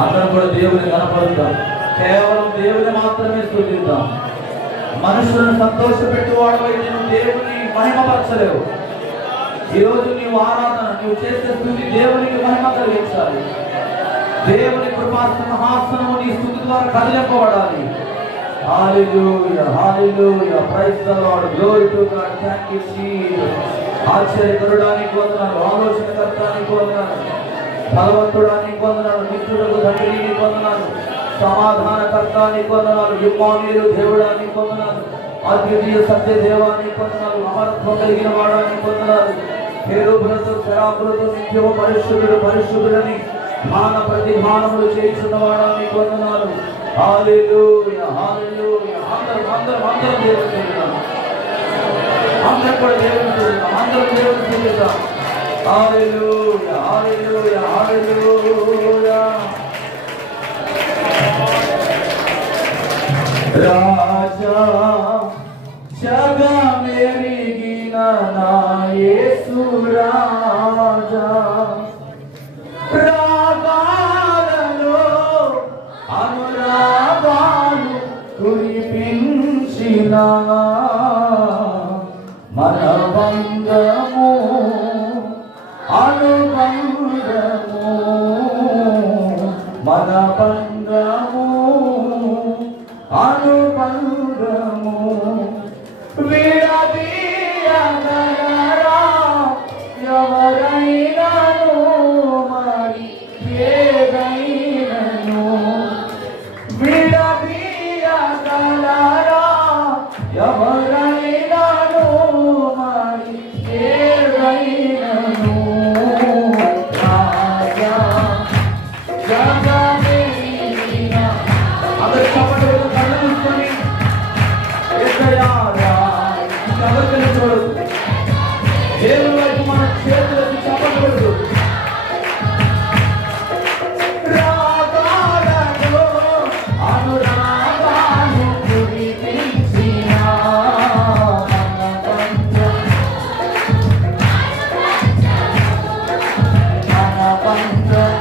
అందరం కూడా దేవుని కనపరుద్దాం. కేవలం దేవుని మాత్రమే స్తుతిద్దాం. మనుషులను సంతోషపెట్టువాడవై నేను దేవుని మహిమపరచలేవు. ఈరోజు నీవు ఆరాధన, నీవు చేసే స్తుతి దేవునికి మహిమ కలిగించాలి. దేవుని కృపా సింహాసనము నీ స్తుతి ద్వారా కదిలింపబడాలి. Hallelujah, hallelujah, praise the Lord, glory to God, thank you Jesus. ఆశ్చర్యకరుడానికి వందనాలు, ఆలోచనకర్తానికి వందనాలు, బలవంతుడానికి వందనాలు, నిత్యుడకు తండ్రికి వందనాలు, సమాధానకర్తానికి వందనాలు, యుమానీయులు దేవుడానికి వందనాలు, అద్వితీయ సత్య దేవానికి వందనాలు, అమరత్వం కలిగిన వాడానికి వందనాలు, కేరూబులతో శరాబులతో నిత్యము పరిశుద్ధుడు పరిశుద్ధుడని మాన ప్రతిమానములు చేస్తున్న వాడానికి వందనాలు. హల్లెలూయా, హల్లెలూయా. అందరం దేవుని చేద్దాం. అందరం కూడా దేవుని చేద్దాం. అందరం దేవుని చేద్దాం. హల్లెలూయా, హల్లెలూయా, హల్లెలూయా. రాజా జగమెరిగిన నా యేసు రాజా, రాగాలలో అనురాగాలు కురిపించిన మన బంధము అనుబంధము, మన బంధము అనుబంధము విడదీయగలరా ఎవరైనాను, మరి ఏదైనాను విడదీయగలరా ఎవరైనాను, మరి ఏదైనాను. రాజా జగమెరిగిన, అందరూ చప్పట్లు కళ్ళు మూసుకొని ఎవరికైనా చూడదు, దేవుని వైపు మన చేతులకి చప్పట్లు. రాగాలలో అనురాగాలు కురిపించిన మన బంధం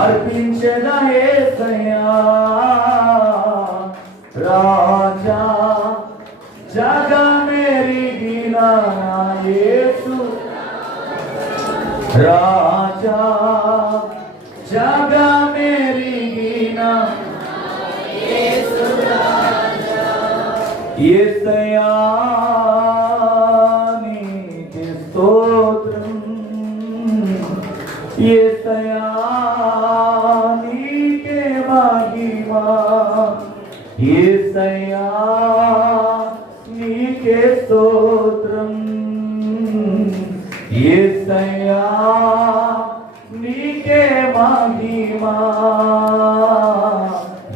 అర్పించిన యేసయ్యా రాజా జగమెరిగిన యేసు రాజా జగమెరిగిన యేసు రాజా యేసయ్యా నీకే స్తోత్రం యేసయ్యా నీకే మహిమా యేసయ్యా నీకే స్తోత్రం యేసయ్యా నీకే మహిమా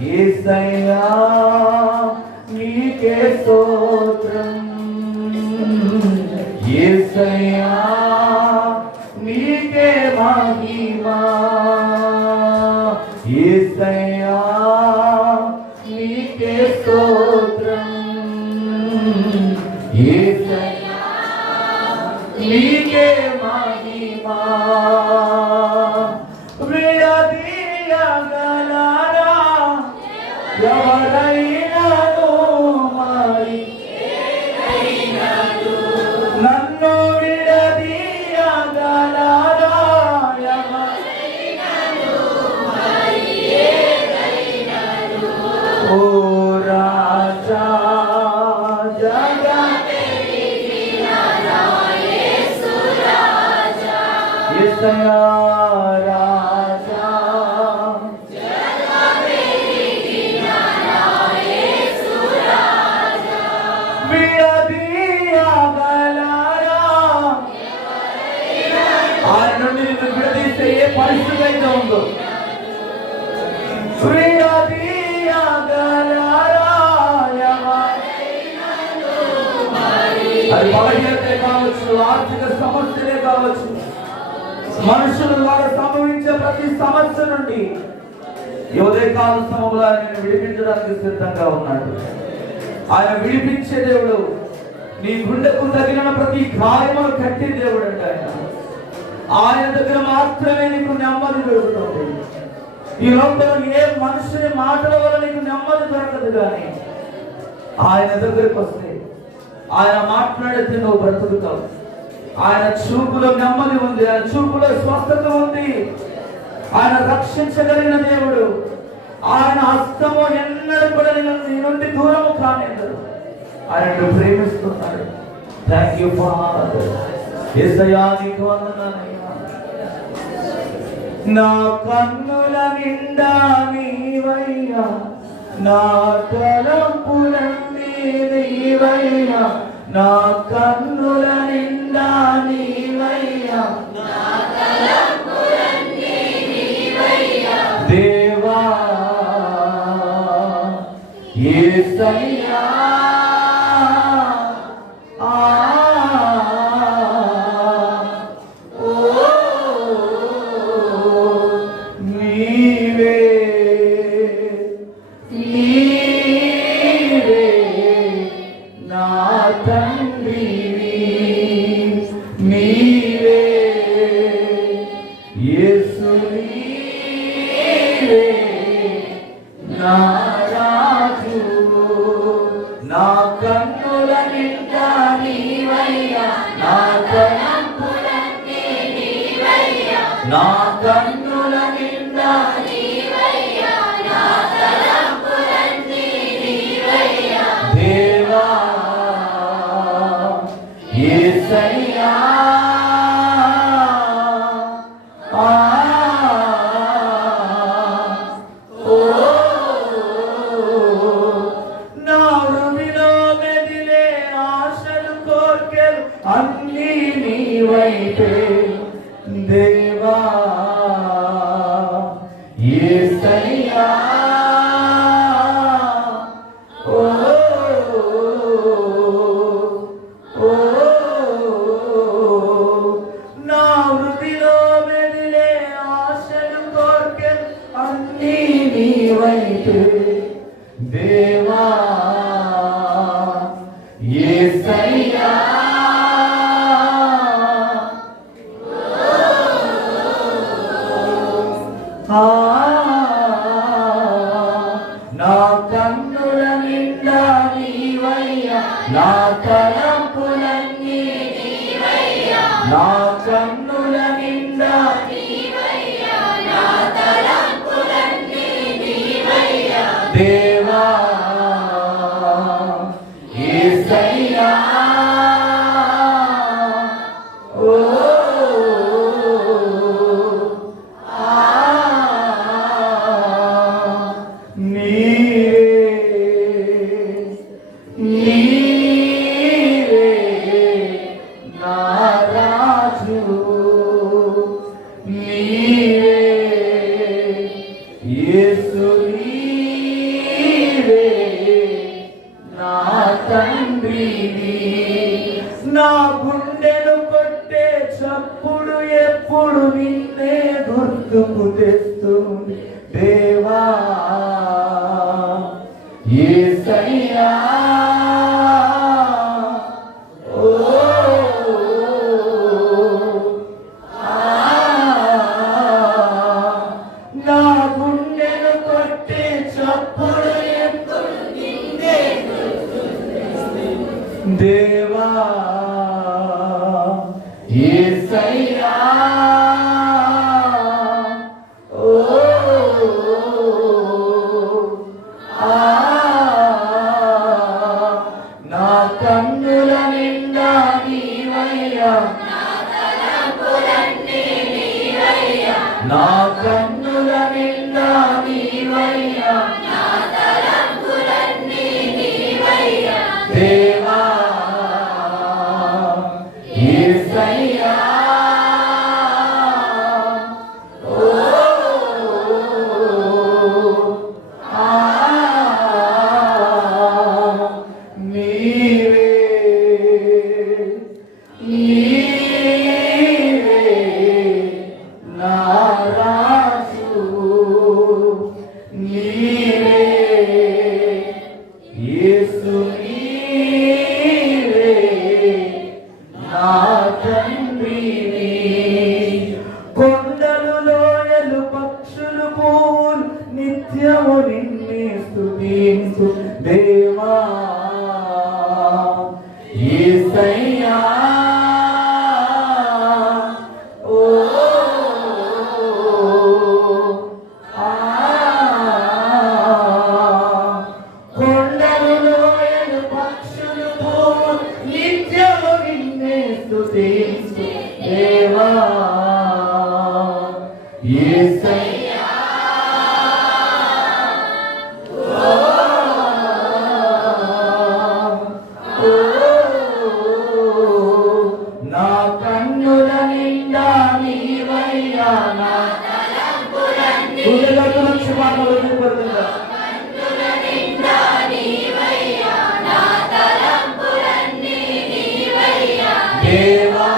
యేసయ్యా నీకే స్తోత్రం యేసయ్యా నీకే మహిమా యేసయ్యా నీకే స్తోత్రం యేసయ్యా నీకే మహిమా విడదీయగలరా ఎవరైనాను మరి నన్ను విడదీయగలరా ఓ రాజా యేసయ్యా రాజా విడదీయగలరా ఆయన నుండి నిన్ను విడదీస్తే ఏ పరిస్థితి అయితే ఉందో అది బలహీనతే కావచ్చు, ఆర్థిక సమస్యలే కావచ్చు, మనుషుల ద్వారా సంభవించే ప్రతి సమస్య నుండి ఈ ఉదయకాల సమయంలో ఆయన విడిపించడానికి సిద్ధంగా ఉన్నాడు. ఆయన విడిపించే దేవుడు, నీ గుండెకు తగిన ప్రతి గాయమును కట్టే దేవుడు అంటే ఆయన దగ్గర మాత్రమే నీకు నెమ్మది దొరుకుతుంది. ఈ లోకంలో ఏ మనుషుని మాటల వల్ల నీకు నెమ్మది దొరకదు, కానీ ఆయన దగ్గరికి వస్తే ఆయన మాట్లాడితే నువ్వు బ్రతుకుతావు. ఆయన చూపులో నెమ్మది ఉంది, ఆయన చూపులో స్వస్థత ఉంది. ఆయన రక్షించగలిగిన దేవుడు. ఆయన హస్తము ఎన్నడూ కూడా నీ నుండి దూరము కానివ్వదు. ఆయన ప్రేమిస్తున్నాడు. Thank you father. యేసయ్యా నీకు వందనాలయ్యా. నా కన్నుల నిండా నీవయ్యా, నా తలంపులన్నీ నీవయ్యా, నా కన్నుల నిండా నీవయ్యా, దేవా యేసయ్యా నా కన్నుల నిండా నీవయ్యా, నా తలంపులన్నీ నీవయ్యా, దేవా యేసయ్యా నా హృదయలో మెదిలే ఆశలు కోర్కెలు అన్నీ నీవైతే దేవా యేసయ్యా ఓ ఓ నా హృదయలో మెదిలే ఆశలు కోర్కెలు అన్నీ నీవైతే దేవా యేసయ్యా ఆ తలంపులన్నీ నీవయ్యా, నా కన్నుల నిండా నీవయ్యా, నా తలంపులన్నీ నీవయ్యా, దేవా యేసయ్యా. ఓ నా గుండెను కొట్టే చప్పుడు ఎప్పుడు నిన్నే గుర్తుకు తెస్తుంది దేవా యేసయ్యా. నా గుండెను కొట్టే చప్పుడు ఎప్పుడు నిన్నే దేవా యేసయ్యా. ఓ నా కన్నుల నిండా నీవయ్యా, నా కన్నుల నిండా నీవయ్యా, దేవా యేసయ్యా. ఓ నీవే నీవే నా రాజు, నీవే యేసు, నీవే నా తండ్రివి. కొండలు లోయలు పక్షులు పూలు నిత్యము నిన్నే స్తుతించు దేవా యేసయ్యా. ఓ కొండలు లోయలు పక్షులు పూలు నిత్యము నిన్నే స్తుతించు దేవా యేసయ్యా. నా కన్నుల నిండా నీవయ్యా, నా తలంపులన్నీ దేవా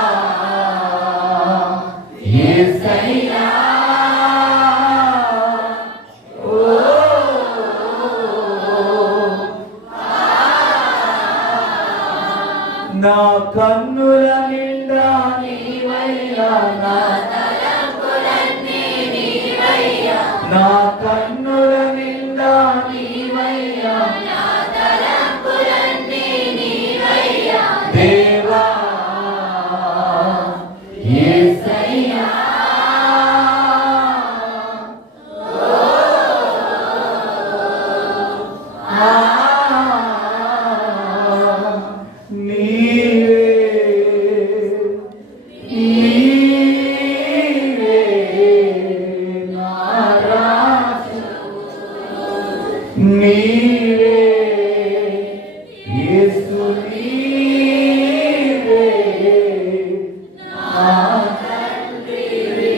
యేసయ్యా. ఓ నా కన్నుల నిండా నీవయ్యా, నా కన్నుల నిండా నీవయ్యా, దేవా యేసయ్యా. నీవే నీవే నా రాజు, నీవే యేసు, నీవే నా తండ్రివి.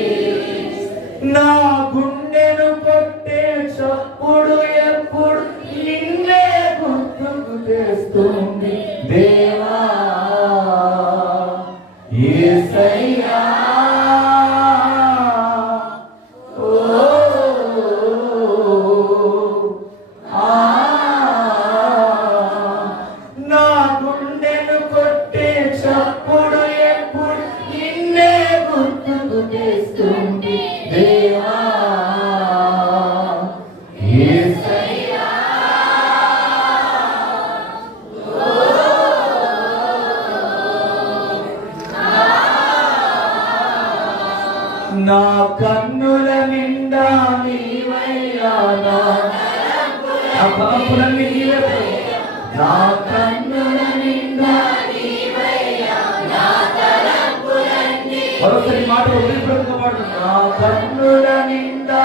నా గుండెను కొట్టే చప్పుడు ఎప్పుడు నిన్నే గుర్తుకు తెస్తుంది దేవా యేసయ్యా. ఓ నా గుండెను కొట్టే చప్పుడు ఎప్పుడు నిన్నే గుర్తుకు తెస్తుంది దేవా యేసయ్యా. ఓ కన్నుల నిండా నీవయ్యా, నా తలంపులన్నీ నీవే. నా కన్నుల నిండా మరొకరి మాట వదిలిపెట్టుకోబడు. నా కన్నుల నిండా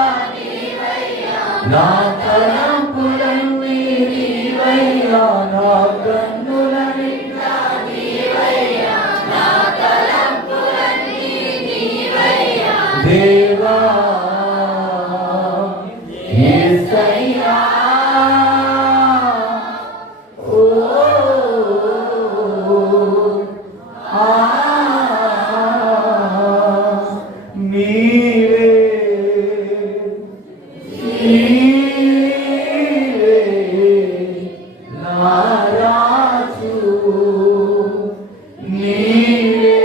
నా తలంపులన్నీ నీవయ్యా, నా కన్నుల నిండా దేవా యేసయ్యా. ఓ నీవే నీవే నా రాజు, నీవే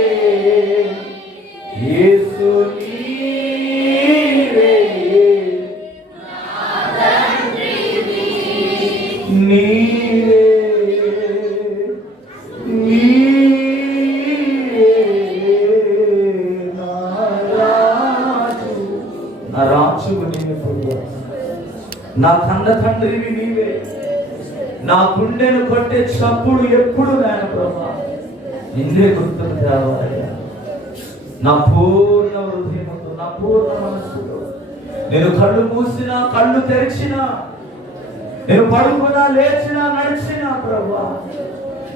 యేసు, నీవే నీవే నా రాజు. నా రాజువు నీవే ప్రభువా, నా కన్న తండ్రివి నీవే. నా గుండెను కొట్టే చప్పుడు ఎప్పుడు నాయన ప్రభువా నిన్నే గుర్తుకు తేవాలయ్యా. నా పూర్ణ హృదయముతో, నా పూర్ణ మనస్సుతో నేను కళ్ళు మూసినా కళ్ళు తెరిచినా, నేను పడుకున్నా లేచినా నడిచినా ప్రభువా,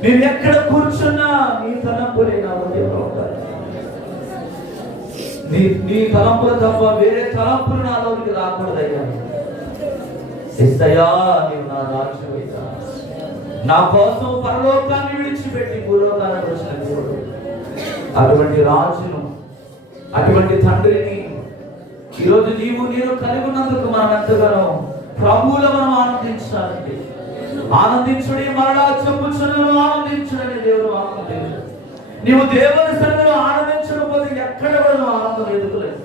నేను ఎక్కడ కూర్చున్నా నీ తలంపులే నా హృదయంలో ఉంటాయి. నీ తలంపులు తప్ప వేరే తలంపులు నాలోనికి రాకూడదయ్యా. యేసయ్యా, నీవు నా రాజువయ్యా. నా కోసం పరలోకాన్ని విడిచిపెట్టి భూలోకానికి వచ్చిన దేవుడు. అటువంటి రాజును, అటువంటి తండ్రిని ఈరోజు నీవు నేను కలిగి ఉన్నందుకు మనం ఎంతగానో ప్రభువులో మనం ఆనందించాలండి. ఆనందించుడి మరలా చెప్పుచును ఆనందించుడని దేవుడు వాక్యం తెలుసు. నీవు దేవుని సన్నిధిలో ఆనందించకపోతే ఎక్కడ కూడా నువ్వు ఆనందం ఎదుగులేదు,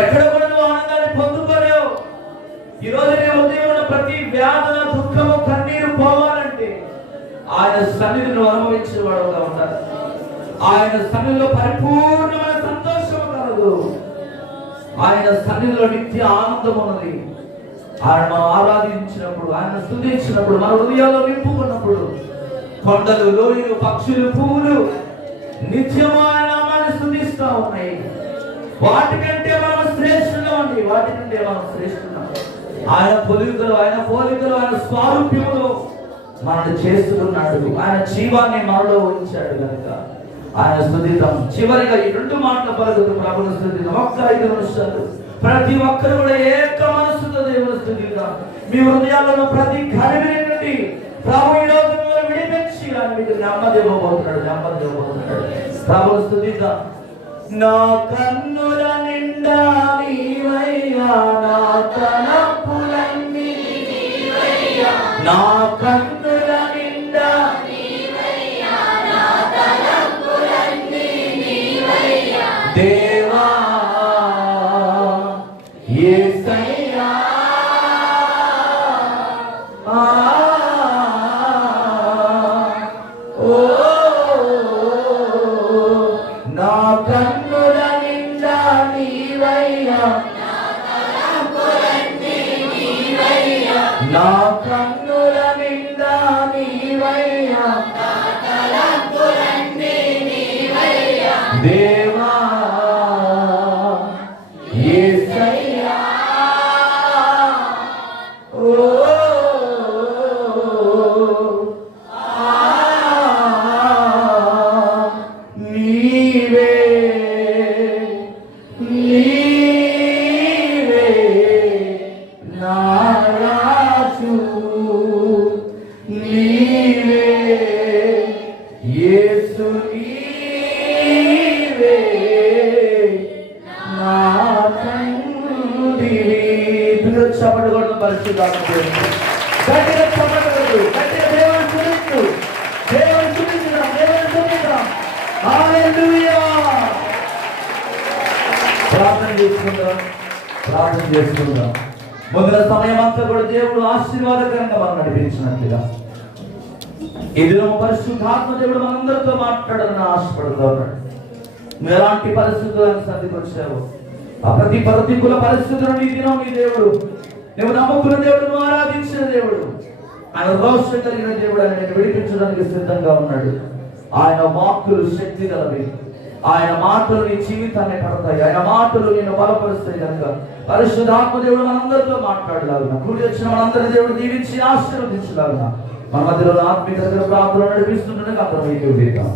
ఎక్కడ కూడా నువ్వు ఆనందాన్ని పొందుకోలేవు. ఈరోజు నీ ఉదయం ప్రతి వేదన, దుఃఖము, కన్నీరు పోవాలంటే ఆయన సన్నిధిని అనుభవించిన వాడుగా ఉండాలి. ఆయన సన్నిధిలో పరిపూర్ణమైన సంతోషం కలదు. ఆయన సన్నిధిలో నిత్య ఆనందం ఉన్నది. ఆయన మనం ఆరాధించినప్పుడు, ఆయన స్తుతించినప్పుడు, మన హృదయాల్లో నింపుకున్నప్పుడు కొండలు, లోయలు, పక్షులు, పువ్వులు నిత్యము ఆయన నామాన్ని స్తుతిస్తూ ఉన్నాయి. వాటికంటే మనం శ్రేష్ఠులం అండి, వాటికంటే మనం శ్రేష్ఠులం. ఆయన పోలికలు, ఆయన స్వారూప్యములో మనల్ని చేస్తున్నాడు. ఆయన జీవాన్ని మనలో ఉంచాడు కనుక ఆయన స్తుతిద్దాం. చివరిగా ఈ 2 మాటల పలుకుతూ ప్రభువును స్తుతిద్దాం. ఒక్క 5 నిమిషాలు ప్రతి ఒక్కరు కూడా ఏక మనస్సుతో దేవుని స్తుతిద్దాం. మీ హృదయాలలో ప్రతి కనివిని నుండి ప్రభు ఈ రోజు మిమ్మల్ని విడిపించి ఆయన మీకు నెమ్మది ఇవ్వబోతున్నాడు, నెమ్మది ఇవ్వబోతున్నాడు. ప్రభువును స్తుతిద్దాం. నా కన్నుల నిండా నీవయ్యా, నా తలంపులన్నీ నీవయ్యా. నా కన్నుల నిండా నీవయ్యా, నా తలంపులన్నీ నీవయ్యా. దేవా యేసయ్యా. ఓ నా కన్నుల నిండా నీవయ్యా, నా కన్నుల నిండా నీవయ్యా. దేవా యేసయ్యా. ఓ నీవే నీవే నా రాజు, నీవే యేసు, నీవే నా తండ్రివి. చప్పట్లు కొట్టడం పరిశుద్ధాత్మ గట్టిగా చప్పట్లు కొట్టు, గట్టిగా దేవుని స్తుతించు, దేవుని స్తుతించుదాం, దేవుని స్తుతిద్దాం. హల్లెలూయా. ప్రార్థన చేసుకుందాం. మొదల సమయం అంతా కూడా దేవుడు ఆశీర్వాదకరంగా మనం నడిపించినట్లుగా ఈ దినం పరిశుద్ధాత్మ దేవుడు మనందరితో మాట్లాడాలని ఆశపడుతూ ఉన్నాడు. నువ్వు ఎలాంటి పరిస్థితులను సంధికి వచ్చావు, ఆ ప్రతి ప్రతికూల పరిస్థితులను నీ దినం నీ దేవుడు, నువ్వు నమ్ముకున్న దేవుడు, నువ్వు ఆరాధించిన దేవుడు, ఆయన రోషం కలిగిన దేవుడు, ఆయన నేను విడిపించడానికి సిద్ధంగా ఉన్నాడు. ఆయన వాక్కులు శక్తి గలవి, ఆయన మాటలు నీ జీవితాన్ని కడతాయి, ఆయన మాటలు నేను బలపరుస్తాయి. కనుక పరిశుద్ధాత్మ దేవుడు మనందరితో మాట్లాడలాగున, కూడి వచ్చిన మనందరి దేవుడు దీవించి ఆశీర్వదించలాగున, మన మధ్యలో ఆత్మీయ ప్రాంతంలో నడిపిస్తుండగా అందరం మీకు ఉదయం.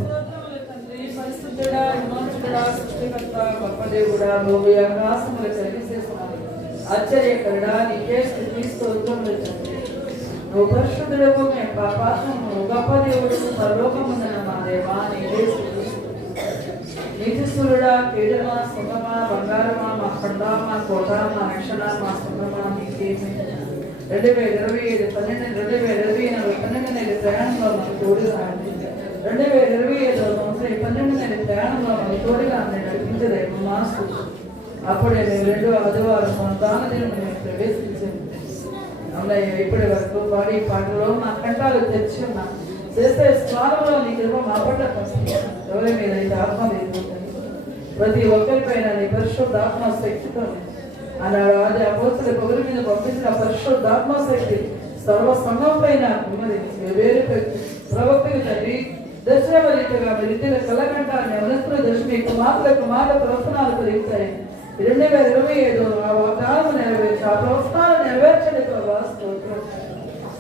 గొప్ప దేవుడా, భూమి ఆకాశములు కలిసేస్తున్నాను, ఆశ్చర్యకరుడా, నీకే స్తుతి స్తోత్రములు తండ్రి. నువ్వు పరిశుద్ధుడవు, మేము పాపాత్మము, గొప్ప దేవుడు, పరలోకమున మా దేవా, నీకే స్తుతి. నీతిస్తులుడా, కీడమా, సుఖమా, బంగారమా, మా కొండ, మా కోట, మా రక్షణ, మా సుఖమా, నీకేమి. 2025 12 నెలల ప్రయాణంలో మనకు తోడుగా 2025 సంవత్సరం 12 నెలల ప్రయాణంలో మనకు తోడుగా నడిపించదేమో మాస్కు. అప్పుడే మేము 2వ ఆదివారం సంతాన దినం మేము ప్రవేశించాము. అన్నయ్య ఇప్పటి వరకు పాడి పాటలో మా కంఠాలు తెచ్చి ఉన్నా చేసే స్నానంలో నీ కృప మా పట్ల ఎవరి మీద అయితే ఆత్మ లేకపోతుంది. ప్రతి ఒక్కరిపైన నీ పరిశుద్ధాత్మ శక్తితో అన్నాడు ఆది అపోస్తలుల పొగరు మీద పంపించిన పరిశుద్ధాత్మ శక్తి సర్వ సంఘం పైన వేరే ప్రవక్తకి తండ్రి దర్శనరీతిగా రీతిగా కళ్ళకంటాన్ని అవనస్తుల దర్శనం ఇక మాటలకు మాట ప్రవచనాలు కలిగిస్తాయి. 2025 ఆ వాగ్దానం నెరవేర్చి ఆ ప్రవచనాలు నెరవేర్చండి ప్రభా.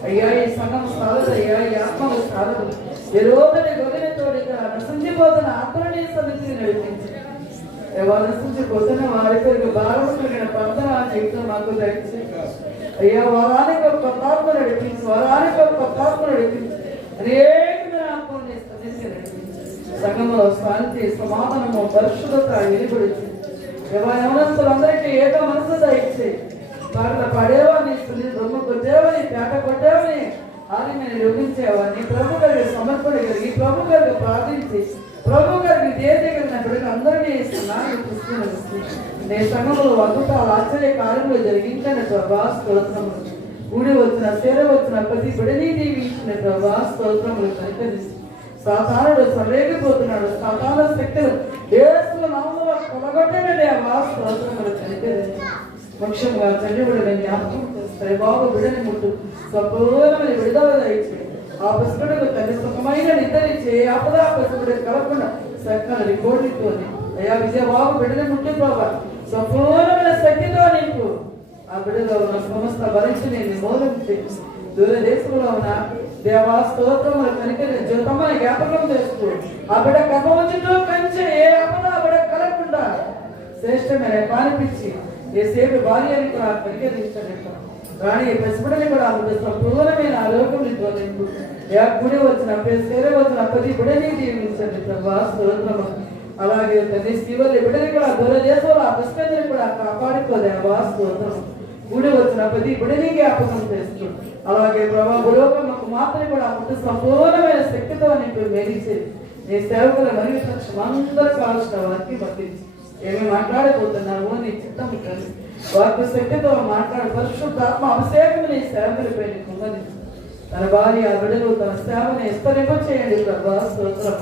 అయ్యా ఈ సంఘం సాధదు, అయ్యా ఈ ఆత్మలు సాధదు. ఈ రోజుని గొలినతోడిగా నశించిపోతున్న ఆత్మని సమితిని నడిపించి నశించిపోతున్న వారి పేరు భారం కలిగిన ప్రార్థన జీవితం మాకు దయచేసి అయ్యా. వారానికి ఒక కొత్తాత్మ నడిపించి, వారానికి ఒక కొత్తాత్మ నడిపించి, అనేకమైన ఆత్మని సమితిని నడిపించి సంఘంలో శాంతి, సమాధానము, పరిశుద్ధత వెలువడించి యవనస్తులందరికీ ఏక మనసు దయచేసి పాటలు పాడేవాడిని, బొమ్మ కొట్టేవాడిని, పేట కొట్టేవాడిని, అని నేను యోగించేవాడిని ప్రభు గారికి సమర్పణ కలిగి, ప్రభు గారికి ప్రార్థించి, ప్రభు గారికి దేశగినప్పటికీ అందరినీ నేను సంఘంలో అద్భుతాలు ఆశ్చర్య కార్యములు జరిగించండి ప్రభా. స్తోత్రములు కూడి వచ్చిన చేర వచ్చిన ప్రతి బిడని దీవించిన ప్రభా. స్తోత్రములు కనికరిస్తూ సాతానుడు సరేగిపోతున్నాడు, సాతాను శక్తులు యేసు నామములో కొలగొట్టండి అమ్మా. స్తోత్రములు కనికరిస్తూ ముఖ్యంగా తండ్రి జ్ఞాపకం చేస్తాయి. బాబు బిడని ముట్టు సంపూర్ణమైన విడుదల దయచేయి. ఆ పసుపుడుకు తల్లి సుఖమైన నిద్రనిచ్చే ఆపద పసుపుడు కలగకుండా సక్కన రికార్డుతో అయ్యా విజయబాబు బిడ్డని ముట్టి ప్రభా సంపూర్ణమైన శక్తితో నీకు ఆ బిడ్డలో ఉన్న సమస్త భరించి నేను మోదం చేసి దూర దేశంలో ఉన్న దేవా స్తోత్రములు కనికరి జీవితమని జ్ఞాపకం చేసుకో. ఆ బిడ్డ కర్మవచ్చుతో కంచె ఏ ఆపద ఆ బిడ్డ కలగకుండా శ్రేష్టమైన పానిపించి ఏ సేపు భార్య అని కూడా కనికరించండి. రాణి పసిబిడని కూడా సంపూర్ణమైన ఆరోగ్యం నింపు గుడి వచ్చిన సేర వచ్చిన ప్రతి బిడని దీవించండి ప్రభా. స్తోత్రము అలాగే తల్లి శివల్లి బిడ్డని కూడా దూర దేశంలో ఆ పసిపెద్దని కూడా కాపాడుకోదేవా. స్తోత్రము గుడి వచ్చిన ప్రతి బిడని జ్ఞాపకం చేస్తూ అలాగే ప్రభా భూలోకమ్మకు మాత్రం కూడా ముందు సంపూర్ణమైన శక్తితో నీకు మెరిచి నీ సేవకుల మరియు అందరూ కావాల్సిన వారికి వర్తించి ఏమి మాట్లాడబోతున్నావో నీ చిత్తం కలిసి వారికి శక్తితో మాట్లాడే పరిశుద్ధాత్మ అభిషేకం నీ సేవకులపై కుమ్మరించి తన భార్య బిడ్డలు తన సేవని విస్తరింప చేయండి ప్రభా. స్తోత్రం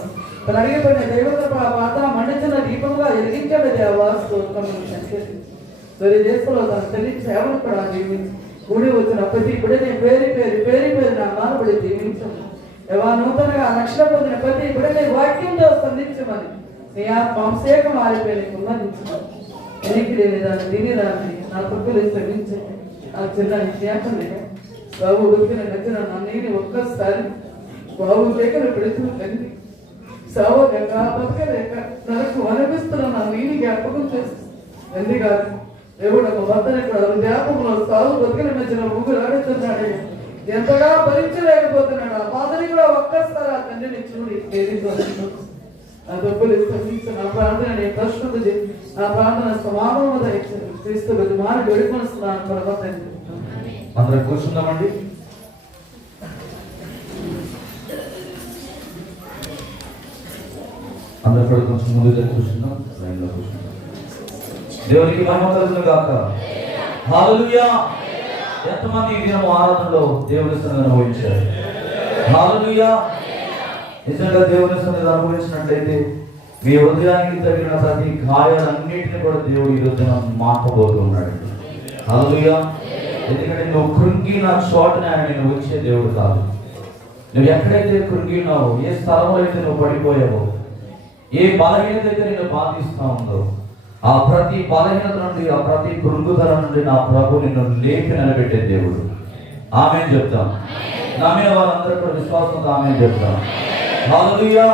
తన అడిగిపోయిన దైవత పాత్ర మండించిన దీపంగా వెలిగించండి దేవా. స్తోత్రం తొలి దేశంలో తన తల్లి సేవను కూడా జీవించి కూడి వచ్చిన ప్రతి బిడ్డని పేరు నా మానబడి జీవించండి. ఎవా నూతనగా రక్షణ పొందిన ప్రతి బిడ్డని వాక్యంతో స్పందించమని నీ ఆత్మాభిషేకం మారిపోయి కుమ్మరించమని ఎనికి లేని దాన్ని తినేదాన్ని నా తప్పులు శ్రమించండి. ఆ చిన్న జ్ఞాపం లేదా బాబు ఉడికిన నచ్చిన నా నీని ఒక్కసారి బాబు లేఖను పెడుతున్న తండ్రి సావలేక బతకలేక నాకు అనిపిస్తున్న నా నీని జ్ఞాపకం చేస్తుంది. తండ్రి గారు దేవుడు ఒక భర్తని కూడా జ్ఞాపకంలో సాగు బతికిన నచ్చిన ముగ్గురు ఆడుతున్నాడు, ఎంతగా భరించలేకపోతున్నాడు. ఆ బాధని కూడా ఒక్కసారి ఆ తండ్రిని చూడి నా తప్పులు శ్రమించి నా ప్రార్థన నేను ప్రశ్న నా ప్రార్థన సమాధానం దయచేసి క్రీస్తు మారి వేడుకొనిస్తున్నాను ప్రభా తండ్రి. అందరం కూర్చుందామండి. అందరూ కూడా కొంచెం ముందుగా కూర్చున్నాం, లైన్లో కూర్చున్నాం. దేవునికి మహిమ కలుగును గాక. హల్లెలూయా. ఎంతమంది ఈ దినం ఆరాధనలో దేవుని సన్నిధిని అనుభవించారు? హల్లెలూయా. నిజంగా దేవుని సన్నిధిని అనుభవించినట్లయితే మీ హృదయానికి తగిన ప్రతి గాయాలన్నిటిని కూడా దేవుడు ఈరోజు మాపబోతున్నాడు. హల్లెలూయా. ఎందుకంటే నువ్వు కృంగిన చోటనే ఆయన నేను వచ్చే దేవుడు కాదు. నువ్వు ఎక్కడైతే కృంగినావో, ఏ స్థలంలో అయితే నువ్వు పడిపోయావో, ఏ బలహీనత అయితే నేను బాధిస్తా ఉందో, ఆ ప్రతి బలహీనత నుండి, ఆ ప్రతి కృంగుదల నుండి నా ప్రభు నిన్ను లేపి నిలబెట్టే దేవుడు. ఆమేన్ చెప్తాం. నమ్మిన వారందరూ కూడా విశ్వాసంతో ఆమేన్ చెప్తాం. హల్లెలూయా.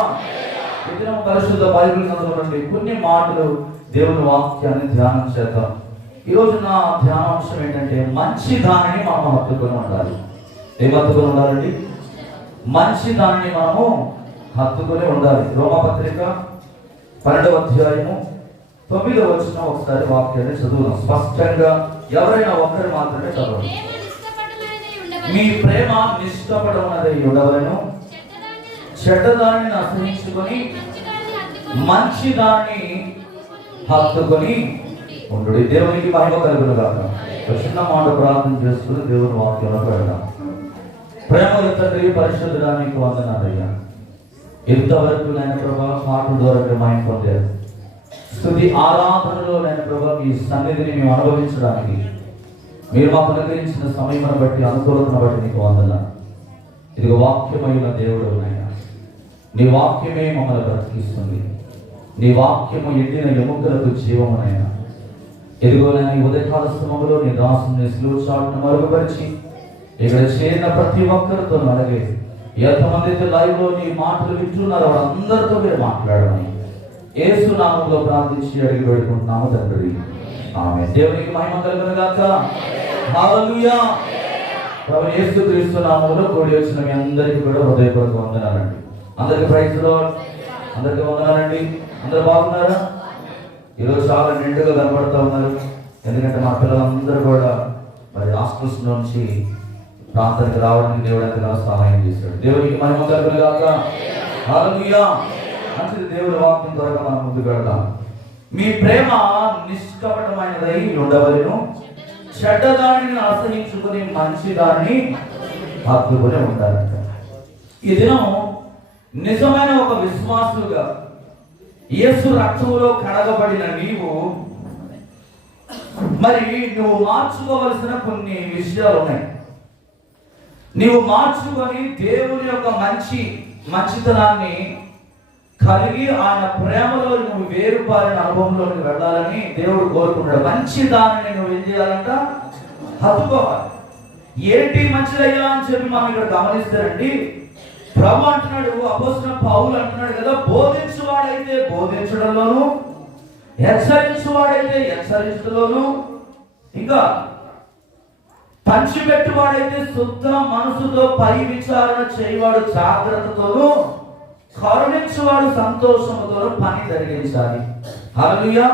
ఇతర పరిశుద్ధ బైబిల్ నుండి కొన్ని మాటలు దేవుని వాక్యాన్ని ధ్యానం చేద్దాం. ఈరోజు నా ధ్యానాంశం ఏంటంటే, మంచి దానిని మనం హత్తుకొని ఉండాలి. ఏం హత్తుకొని ఉండాలండి? మంచి దానిని మనము హత్తుకొని ఉండాలి. రోమపత్రిక 12వ అధ్యాయము 9వ వచనం ఒకసారి వాక్యాన్ని చదువుదాం. స్పష్టంగా ఎవరైనా ఒక్కరు మాత్రమే చదవండి. మీ ప్రేమ నిష్కపటమైనదై ఉండవలెను, చెడ్డదాన్ని అసహించుకొని మంచి దాన్ని హత్తుకొని ఉండు. దేవునికి మహిమ కలుగును గాక. ఒక చిన్న మాట ప్రార్థన చేసుకుని దేవుని వాక్యంలోకి వెళ్దాం. ప్రేమ తండ్రి, పరిశుద్ధడానికి వందనాలయ్యా. ఇంతవరకు నేను ప్రభా మాటల ద్వారా మహిమ పొందారు. స్తుతి ఆరాధనలో నేను ప్రభా మీ సన్నిధిని మేము అనుభవించడానికి మీరు మాకు అనుగ్రహించిన సమయమును బట్టి, అనుకూలతను బట్టి నీకు వందనాలు. ఇదిగో వాక్యమైన దేవుడు నాయనా, నీ వాక్యమే మమ్మల్ని బ్రతికిస్తుంది. నీ వాక్యము ఎండిన ఎముకలకు జీవమునైనా. ఎదుగో నేను ఈ ఉదయకాల సమయంలో నీ దాసుని సిలువ చాటును మరుగుపరిచి ఇక్కడ చేరిన ప్రతి ఒక్కరితో, అలాగే ఎంతమంది అయితే లైవ్ లో నీ మాటలు వింటున్నారో వాళ్ళందరితో మీరు మాట్లాడమని యేసు నామములో ప్రార్థించి అడిగి పెడుకుంటున్నాము తండ్రి. ఆమేన్. దేవునికి మహిమ కలుగును గాక. హల్లెలూయా. ప్రభు యేసుక్రీస్తు నామములో కూడి వచ్చిన మీ అందరికీ కూడా హృదయపూర్వక వందనాలండి. అందరికీ ప్రైజ్ లార్డ్. అందరికీ వందనాలండి. అందరూ బాగున్నారా? ఈరోజు చాలా నిండుగా కనబడుతూ ఉన్నారు. ఎందుకంటే మా పిల్లలందరూ కూడా మరి హాస్టల్స్ నుంచి ప్రాంతానికి రావడానికి దేవుడు ఎంతగానో సహాయం చేశాడు. దేవునికి మహిమ కలుగును గాక. హల్లెలూయా. మంచిది. దేవుడి వాక్యం ద్వారా మనం ముందుకు వెళ్దాం. మీ ప్రేమ నిష్కపటమైనదై ఉండవలెను, చెడ్డదానిని అసహించుకుని మంచిదాన్ని హత్తుకొని ఉండాలంట. ఈ దినం నిజమైన ఒక విశ్వాసులుగా యేసు రక్తములో కడగబడిన నీవు మరి నువ్వు మార్చుకోవలసిన కొన్ని విషయాలు ఉన్నాయి. నీవు మార్చుకొని దేవుని యొక్క మంచితనాన్ని కలిగి ఆయన ప్రేమలో నువ్వు వేరుపారిన అనుభవంలోకి వెళ్ళాలని దేవుడు కోరుకున్నాడు. మంచి దానిని నువ్వు ఏం చేయాలంట? హత్తుకోవాలి. ఏంటి మంచిదయ్యా అని చెప్పి మనం ఇక్కడ గమనిస్తారండి. ప్రభు అంటున్నాడు, అపోస్తలుడైన పౌలు అంటున్నాడు కదా, బోధించువాడైతే బోధించడంలోను, హెచ్చరించువాడైతే హెచ్చరించడంలోను, ఇంకా పంచిపెట్టువాడైతే శుద్ధ మనసుతో పై విచారణ చేయవాడు జాగ్రత్తతోను, కరుణించువాడు సంతోషముతోను పని జరిగించాలి. హల్లెలూయా.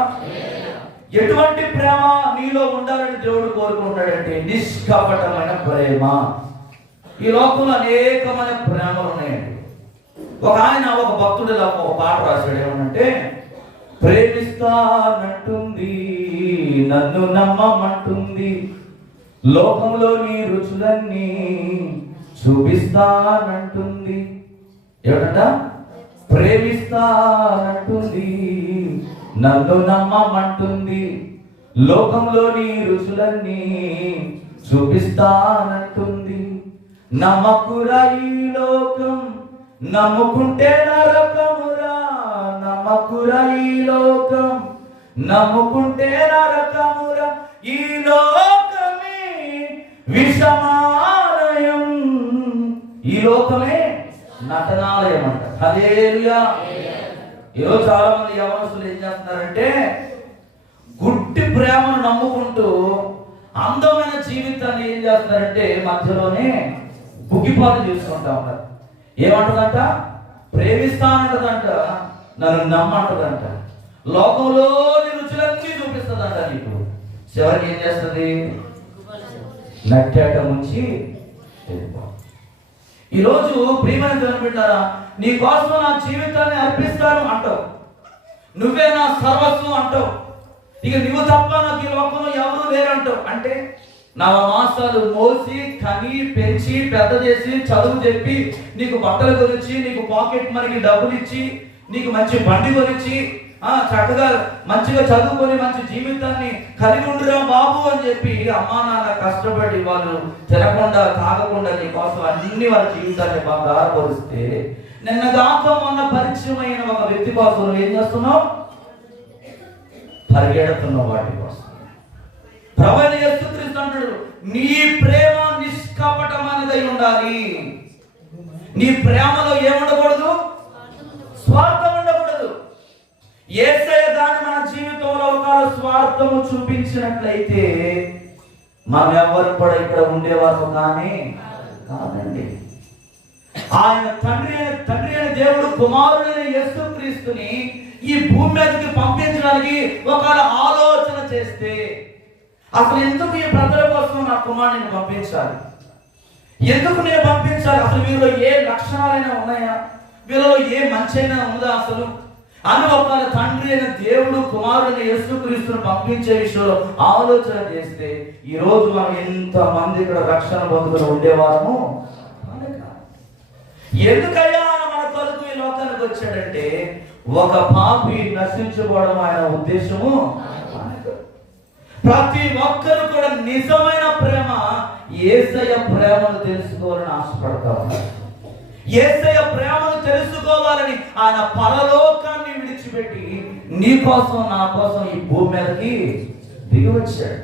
ఎటువంటి ప్రేమ నీలో ఉండాలని దేవుడు కోరుకుంటాడంటే నిష్కపటమైన ప్రేమ. ఈ లోకంలో అనేకమైన ప్రేమలు ఉన్నాయండి. ఒక భక్తుడు ఒక పాట రాశాడు. ఏమనంటే, ప్రేమిస్తానంటుంది నన్ను నమ్మమంటుంది, లోకంలోని రుచులన్నీ చూపిస్తానంటుంది. ఏమంట? ప్రేమిస్తానంటుంది నన్ను నమ్మమంటుంది, లోకంలోని రుచులన్నీ చూపిస్తానంటుంది. నమ్మకురా ఈ లోకం, నమ్ముకుంటే నరకమురా. నమ్మకురా ఈ లోకం, నమ్ముకుంటే నరకమురా. ఈ లోకమే విషమాలయం, ఈ లోకమే నటనాలయం అంట. హల్లెలూయా. ఈరోజు చాలా మంది యవనస్తులు ఏం చేస్తున్నారంటే, గుడ్డి ప్రేమను నమ్ముకుంటూ అందమైన జీవితాన్ని ఏం చేస్తున్నారంటే మధ్యలోనే బుగ్గిపాటు చేసుకుంటా ఉన్నారు. ఏమంటదంట? ప్రేమిస్తానంటదంట, నన్ను నమ్మంటదంట, లోకంలోని రుచులన్నీ చూపిస్తుందంట నీకు. చివరికి ఏం చేస్తుంది? నట్టేట ముంచి ఈరోజు ప్రియమైన దేవుని బిడ్డలారా, నీ కోసం నా జీవితాన్ని అర్పిస్తాను అంటావు, నువ్వే నా సర్వస్వం అంటావు, ఇక నువ్వు తప్ప నాకు ఈ లోకంలో ఎవరు లేరంటావు. అంటే నవమాసాలు మోసి కని పెంచి పెద్ద చేసి చదువు చెప్పి నీకు బట్టల గురించి, నీకు పాకెట్ మనకి డబ్బులు ఇచ్చి నీకు మంచి బండి గురించి చక్కగా మంచిగా చదువుకొని మంచి జీవితాన్ని కలిగి ఉండురా బాబు అని చెప్పి అమ్మా నాన్న కష్టపడి వాళ్ళు తినకుండా తాగకుండా నీ కోసం అన్ని వాళ్ళ జీవితాన్ని బంగారపరిస్తే నిన్న దాకా మొన్న పరిచయమైన ఒక వ్యక్తి కోసం నువ్వు ఏం చేస్తున్నావు? పరిగెడుతున్నావు వాటి కోసం. ప్రభువైన యేసుక్రీస్తు అంటాడు, నీ ప్రేమ నిష్కపటమైనదై ఉండాలి. నీ ప్రేమలో ఏముండకూడదు? స్వార్థం ఉండకూడదు. యేసయ్య దాన్ని మన జీవితంలో ఒక స్వార్థము చూపించినట్లయితే మనం ఎవరు కూడా ఇక్కడ ఉండేవారు కానీ కాదండి. ఆయన తండ్రి అయిన దేవుడు కుమారుడైన యేసుక్రీస్తుని ఈ భూమి మీదకి పంపించడానికి ఒక ఆలోచన చేస్తే అసలు ఎందుకు ఈ ప్రజల కోసం నా కుమారుడిని పంపించాలి? ఎందుకు నేను పంపించాలి? అసలు వీరిలో ఏ లక్షణాలైనా ఉన్నాయా? వీరిలో ఏ మంచి అయినా ఉందా అసలు అని ఒక తండ్రి అయిన దేవుడు కుమారుడైన యేసుక్రీస్తుని పంపించే విషయంలో ఆలోచన చేస్తే ఈ రోజు మనం ఎంత మంది ఇక్కడ రక్షణ పొందుకుని ఉండేవారము. ఎందుకయ్యా మన కొరకు ఈ లోకానికి వచ్చాడంటే ఒక పాపి నశించుకోవడం ఆయన ఉద్దేశము. ప్రతి ఒక్కరు కూడా నిజమైన ప్రేమ యేసయ్య ప్రేమను తెలుసుకోవాలని ఆశపడతా ఉన్నారు. యేసయ్య ప్రేమను తెలుసుకోవాలని ఆయన పరలోకాన్ని విడిచిపెట్టి నీ కోసం నా కోసం ఈ భూమి మీదకి దిగి వచ్చాడు.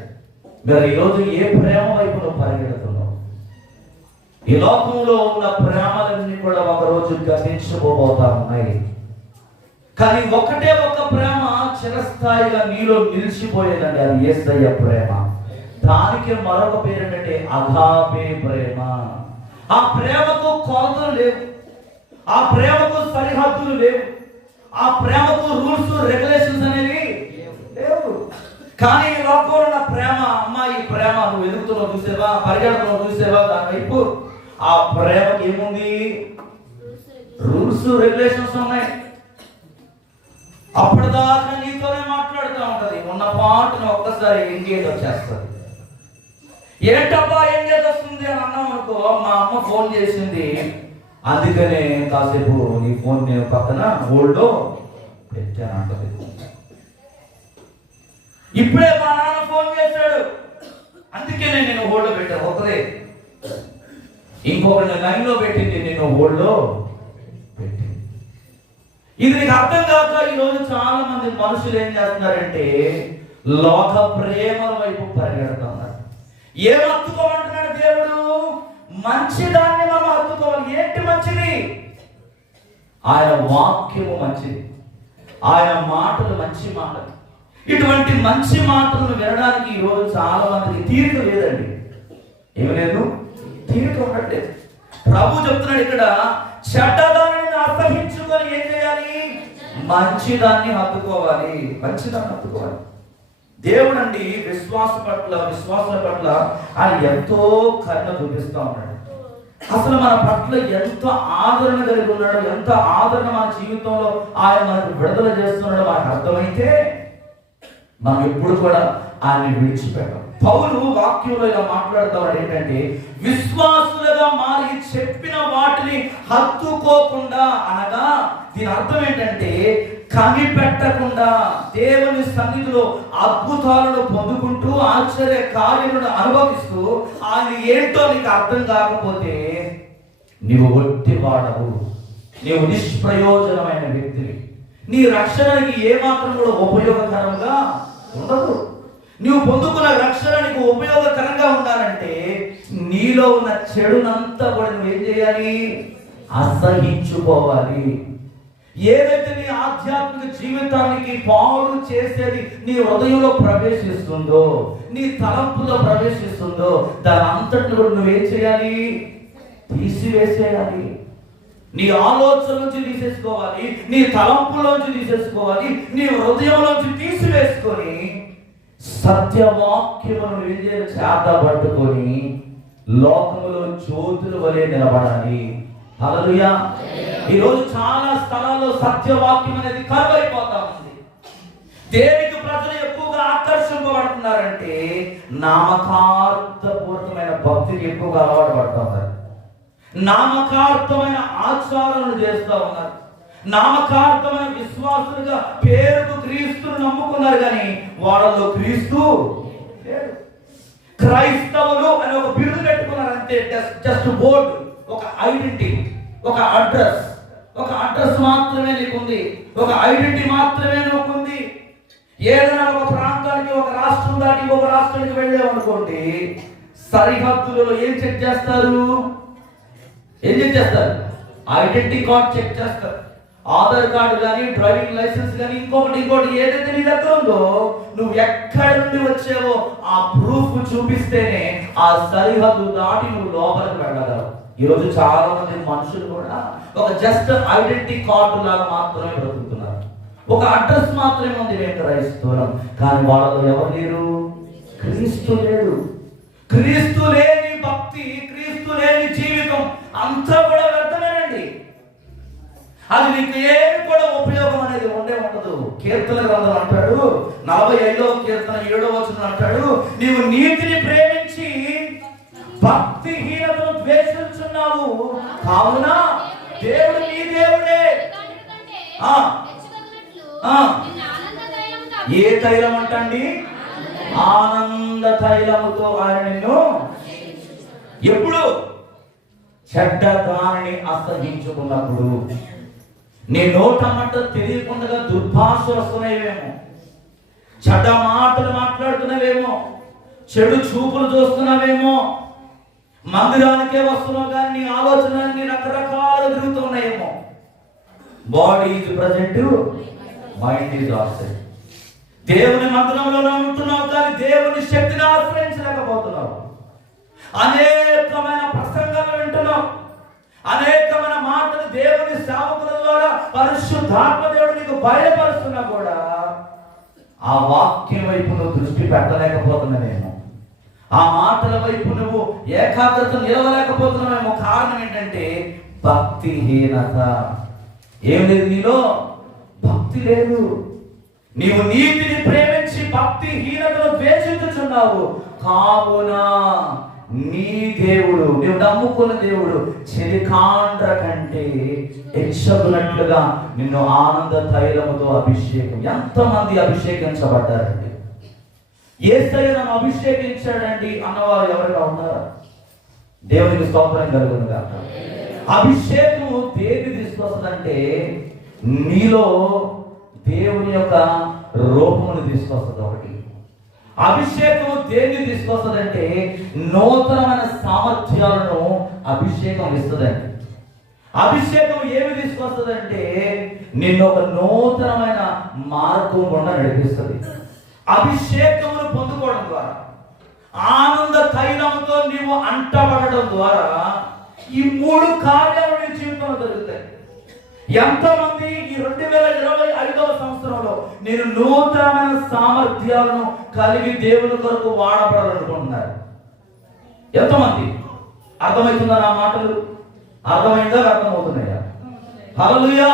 మరి ఈరోజు ఏ ప్రేమ వైపు నువ్వు పరిగెడుతున్నావు? ఈ లోకంలో ఉన్న ప్రేమలన్నీ కూడా ఒకరోజు గతించబోతా ఉన్నాయి. కానీ ఒకటే ఒక ప్రేమ చిరస్థాయిగా నీలో నిలిచిపోయేదండి, అది యేసయ్య ప్రేమ. దానికి మరొక పేరు ఏంటంటే అగాపే ప్రేమ. ఆ ప్రేమకు కొలతలు లేవు, ఆ ప్రేమకు సరిహద్దులు లేవు, ఆ ప్రేమకు రూల్స్ రెగ్యులేషన్స్ అనేవి లేవు. కానీ ఈ లోకంలో ఉన్న ప్రేమ, అమ్మ ఈ ప్రేమ నువ్వు ఎదుగుతున్నావు చూసేవా, పరిగెడుతున్నావు చూసేవా, దాని వైపు ఆ ప్రేమకి ఏముంది? రూల్స్ రెగ్యులేషన్స్ ఉన్నాయి. అప్పటిదాకా నీతోనే మాట్లాడుతూ ఉంటది, ఉన్న పాటున ఒక్కసారి ఎంగేజ్ వచ్చేస్తుంది. ఏంటబ్బా ఎంగేజ్ వస్తుంది అని అన్నాం అనుకో, మా అమ్మ ఫోన్ చేసింది అందుకనే కాసేపు నీ ఫోన్ నేను పక్కన హోల్డ్లో పెట్టాను అంటది. ఇప్పుడే మా నాన్న ఫోన్ చేశాడు అందుకే నేను హోల్డ్లో పెట్టాను. ఒకరే ఇంకొకరిని లైన్లో పెట్టింది, నేను హోల్డ్లో పెట్టింది. ఇది నీకు అర్థం కాక ఈరోజు చాలా మంది మనుషులు ఏం చేస్తున్నారంటే లోక ప్రేమల వైపు పరిగెడుతున్నారు. ఏం హత్తుకోమంటున్నాడు దేవుడు? మంచిదాన్ని మనం హత్తుకోవాలి. ఏంటి మంచిది? ఆయన వాక్యము మంచిది, ఆయన మాటలు మంచి మాటలు. ఇటువంటి మంచి మాటలను వినడానికి ఈరోజు చాలా మందికి తీరిక లేదండి. ఏమి లేదు, తీరిక ఉండట్లేదు. ప్రభు చెప్తున్నాడు ఇక్కడ, చెడ్డదాన్ని అసహించుకొని ఏం చేయాలి? మంచిదాన్ని హత్తుకోవాలి, మంచిదాన్ని హత్తుకోవాలి. దేవుడు అండి విశ్వాసుల పట్ల ఆయన ఎంతో కరుణ చూపిస్తూ ఉన్నాడు. అసలు మన పట్ల ఎంత ఆదరణ కలిగి ఉన్నాడు, ఎంత ఆదరణ మన జీవితంలో ఆయన మనకు విడుదల చేస్తున్నాడు మనకు అర్థమైతే మనం ఎప్పుడు కూడా ఆయన్ని విడిచిపెట్టాం. పౌలు వాక్యంలో ఇలా మాట్లాడుతున్నాడు ఏంటంటే, విశ్వాసులుగా మారి చెప్పిన వాటిని హత్తుకోకుండా, అనగా దీని అర్థం ఏంటంటే కనిపెట్టకుండా దేవుని సన్నిధిలో అద్భుతాలను పొందుకుంటూ ఆశ్చర్య కార్యాలను అనుభవిస్తూ ఆయన ఏంటో నీకు అర్థం కాకపోతే నీవు ఒట్టి వాడవు, నీవు నిష్ప్రయోజనమైన వ్యక్తివి. నీ రక్షణకి ఏమాత్రం కూడా ఉపయోగకరంగా ఉండదు. నువ్వు పొందుకున్న రక్షణ నీకు ఉపయోగకరంగా ఉండాలంటే నీలో ఉన్న చెడునంతా కూడా నువ్వేం చేయాలి? అసహించుకోవాలి. ఏదైతే నీ ఆధ్యాత్మిక జీవితానికి పాడు చేసేది నీ హృదయంలో ప్రవేశిస్తుందో, నీ తలంపులో ప్రవేశిస్తుందో, దాని అంతటిని కూడా నువ్వేం చేయాలి? తీసివేసేయాలి. నీ ఆలోచన నుంచి తీసేసుకోవాలి, నీ తలంపులోంచి తీసేసుకోవాలి, నీ హృదయంలోంచి తీసివేసుకొని సత్యవాక్యమును చేత పట్టుకొని లోకములో జ్యోతుల వలె నిలబడాలి. హల్లెలూయా. ఈరోజు చాలా స్థలాల్లో సత్యవాక్యం అనేది కరువైపోతా ఉంది. దేనికి ప్రజలు ఎక్కువగా ఆకర్షింపబడుతున్నారంటే నామకార్థపూర్వకమైన భక్తికి ఎక్కువగా అలవాటు పడుతున్నారు, నామకార్థమైన ఆచారాలను చేస్తూ ఉన్నారు, నామకార్థమైన విశ్వాసులుగా పేరుకు క్రీస్తును నమ్ముకున్నారు, కానీ వాళ్ళలో క్రీస్తు లేడు. క్రైస్తవులు అని ఒక బిరుదు పెట్టుకున్నారు అంతే. జస్ట్ బోర్డు, ఒక ఐడెంటిటీ, ఒక అడ్రస్ మాత్రమే నీకుంది, ఒక ఐడెంటిటీ మాత్రమే నీకుంది. ఏదైనా ఒక ప్రాంతానికి, ఒక రాష్ట్రం దాటి ఇంకొక రాష్ట్రానికి వెళ్ళామనుకోండి, సరిహద్దులలో ఏం చెక్ చేస్తారు? ఐడెంటిటీ కార్డ్ చెక్ చేస్తారు. ఆధార్ కార్డు కానీ, డ్రైవింగ్ లైసెన్స్ కానీ, ఇంకోటి ఏదైతే నీ దగ్గర ఉందో, నువ్వు ఎక్కడి నుండి వచ్చావో ఆ ప్రూఫ్ చూపిస్తేనే ఆ సరిహద్దు దాటి నువ్వు లోపలికి వెళ్ళగలవు. ఈరోజు చాలా మంది మనుషులు కూడా ఒక జస్ట్ ఐడెంటిటీ కార్డు లాగా మాత్రమే బ్రతుకుతున్నారు. ఒక అడ్రస్ మాత్రమే ఉంది, మేము క్రైస్తవులం, కానీ వాళ్ళలో ఎవరు లేరు? క్రీస్తు లేడు. క్రీస్తు లేని భక్తి, క్రీస్తు లేని జీవితం అంతా కూడా వ్యర్థమేనండి. అది నీకు ఏమి కూడా ఉపయోగం అనేది ఉండదు. కీర్తన గ్రంథం అంటాడు, 45వ కీర్తన 7వ వచనం అంటాడు, నీవు నీతిని ప్రేమించి భక్తిహీనతను ద్వేషించున్నావు, కావున దేవుడు నీ దేవుడే. ఏ తైలం అంటండి? ఆనంద తైలముతో ఆయన నిన్ను ఎప్పుడు? చెడ్డ దానిని అసహించుకున్నప్పుడు. నీ నోట మాట తెలియకుండా దుర్భాషలు వస్తున్నాయేమో, చెడ్డ మాటలు మాట్లాడుతున్నావేమో, చెడు చూపులు చూస్తున్నావేమో, మందిరానికే వస్తున్నావు కానీ నీ ఆలోచనలన్నీ రకరకాలుగా తిరుగుతున్నాయేమో. Body is present, mind is absent. దేవుని మందిరంలోనే ఉంటున్నావు కానీ దేవుని శక్తిని ఆశ్రయించలేకపోతున్నావు. అనేకమైన ప్రసంగాలు వింటున్నావు, అనేకమైన మాటలు దేవుని సేవకుల ద్వారా పరిశుద్ధాత్మ దేవుడు నీకు బయలుపరుస్తున్నా కూడా ఆ వాక్యం వైపు నువ్వు దృష్టి పెట్టలేకపోతున్నావేమో, ఆ మాటల వైపు నువ్వు ఏకాగ్రత నిలవలేకపోతున్నావేమో. కారణం ఏంటంటే భక్తిహీనత. ఏం లేదు నీలో? భక్తి లేదు. నీవు నీతిని ప్రేమించి భక్తిహీనతను ద్వేషించుచున్నావు, కావున నీ దేవుడు, నీవు నమ్ముకున్న దేవుడు చెలికాండ్ర కంటే హెచ్చగునట్లుగా నిన్ను ఆనంద తైలముతో అభిషేకం. ఎంతమంది అభిషేకించబడ్డారండి? యేసయ్య నన్ను అభిషేకించాడండి అన్నవారు ఎవరైనా ఉన్నారా? దేవునికి స్తోత్రం కలుగును గాక. అభిషేకము దేన్ని తీసుకొస్తుందంటే నీలో దేవుని యొక్క రూపమును తీసుకొస్తుంది. ఒకటి అభిషేకము దేన్ని తీసుకొస్తుందంటే నూతనమైన సామర్థ్యాలను అభిషేకం ఇస్తుందండి. అభిషేకం ఏమి తీసుకొస్తుందంటే నిన్ను ఒక నూతనమైన మార్గం గుండా నడిపిస్తుంది. అభిషేకమును పొందుకోవడం ద్వారా, ఆనంద తైలంతో నీవు అంటబడడం ద్వారా ఈ 3 కార్యాలు నీ జీవితంలో జరుగుతాయి. ఎంతమంది ఈ 2025వ సంవత్సరంలో నేను నూతనమైన సామర్థ్యాలను కలిగి దేవుని కొరకు వాడబడాలనుకుంటున్నారు? ఎంతమంది? అర్థమవుతుందా నా మాటలు? అర్థమైందా? అర్థమవుతున్నాయా? హల్లెలూయా.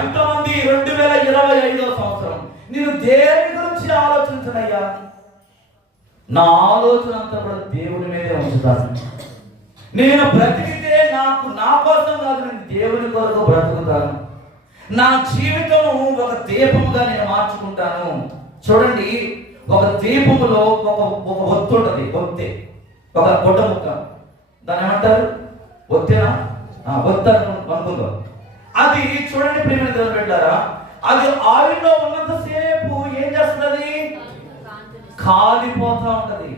ఎంతమంది 2025వ సంవత్సరం నేను దేని గురించి ఆలోచించనయ్యా? నా ఆలోచన అంతా కూడా దేవుని మీదే ఉంచుతాను. నేను బ్రతికితే నా కోసం కాదు, నేను దేవుని కొరకు బ్రతుకుతాను. నా జీవితము ఒక దీపముగా నేను మార్చుకుంటాను. చూడండి, ఒక దీపములో ఒక ఒత్తు ఉంటుంది. ఒత్తే, ఒక గుడ్డ ముక్క, దాన్ని ఏమంటారు? ఒత్తేనా? ఒత్తి అనుకుందాం. అది చూడండి ప్రియమైన దేవుని బిడ్డలారా, అది ఆయిల్లో ఉన్నంతసేపు ఏం చేస్తుంది? కాలిపోతా ఉంటది.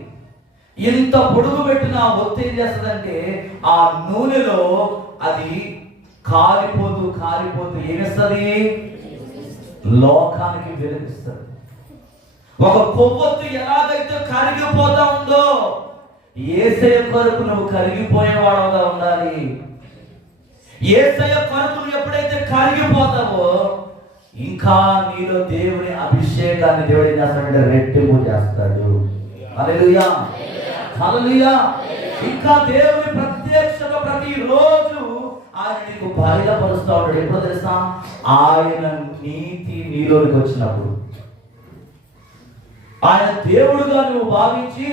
ఇంత పొడుగు పెట్టిన ఒత్తి ఏం చేస్తుందంటే ఆ నూనెలో అది కాలిపోతూ ఏమిస్తుంది? లోకానికి వెలిగిస్తుంది. ఒక కొవ్వొత్తు ఎలాగైతే కరిగిపోతా ఉందో, యేసయ్య కొరకు నువ్వు కరిగిపోయేవాడుగా ఉండాలి. యేసయ్య కొరకు నువ్వు ఎప్పుడైతే కరిగిపోతావో ఇంకా నీలో దేవుని అభిషేకాన్ని దేవుడు ఏం చేస్తాడంటే రెట్టింపు చేస్తాడు. హల్లెలూయా, హల్లెలూయా. ఇంకా దేవుని ప్రత్యక్షత ప్రతిరోజు ఆయన నీకు బయలుపరుస్తూ ఉంటాడు. ఎప్పుడు తెలుసా? ఆయన నీతి నీలోనికి వచ్చినప్పుడు. ఆయన దేవుడుగా నువ్వు భావించి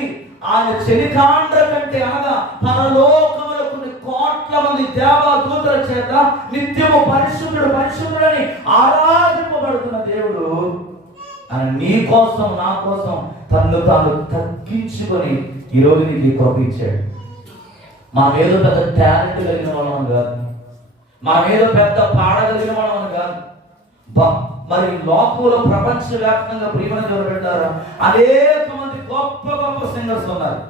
ఆయన చెలికాండ్ర కంటే అనగా పరలోకములకు కోట్ల మంది దేవదూతల చేత నిత్యము పరిశుద్ధుడు పరిశుద్ధుడని ఆరాధింపబడుతున్న దేవుడు ఆయన నీ కోసం నా కోసం తన్ను తాను తగ్గించుకొని ఈరోజు నీకు కృప ఇచ్చాడు. మన మీద పెద్ద టాలెంట్ కలిగిన వాళ్ళం కాదు, మన మీద పెద్ద పాడగలిగిన వాళ్ళం కాదు. మరి లోకంలో ప్రపంచవ్యాప్తంగా ప్రియమైన దేవుడు పెట్టారు. అనేక మంది గొప్ప గొప్ప సింగర్స్ ఉన్నారు.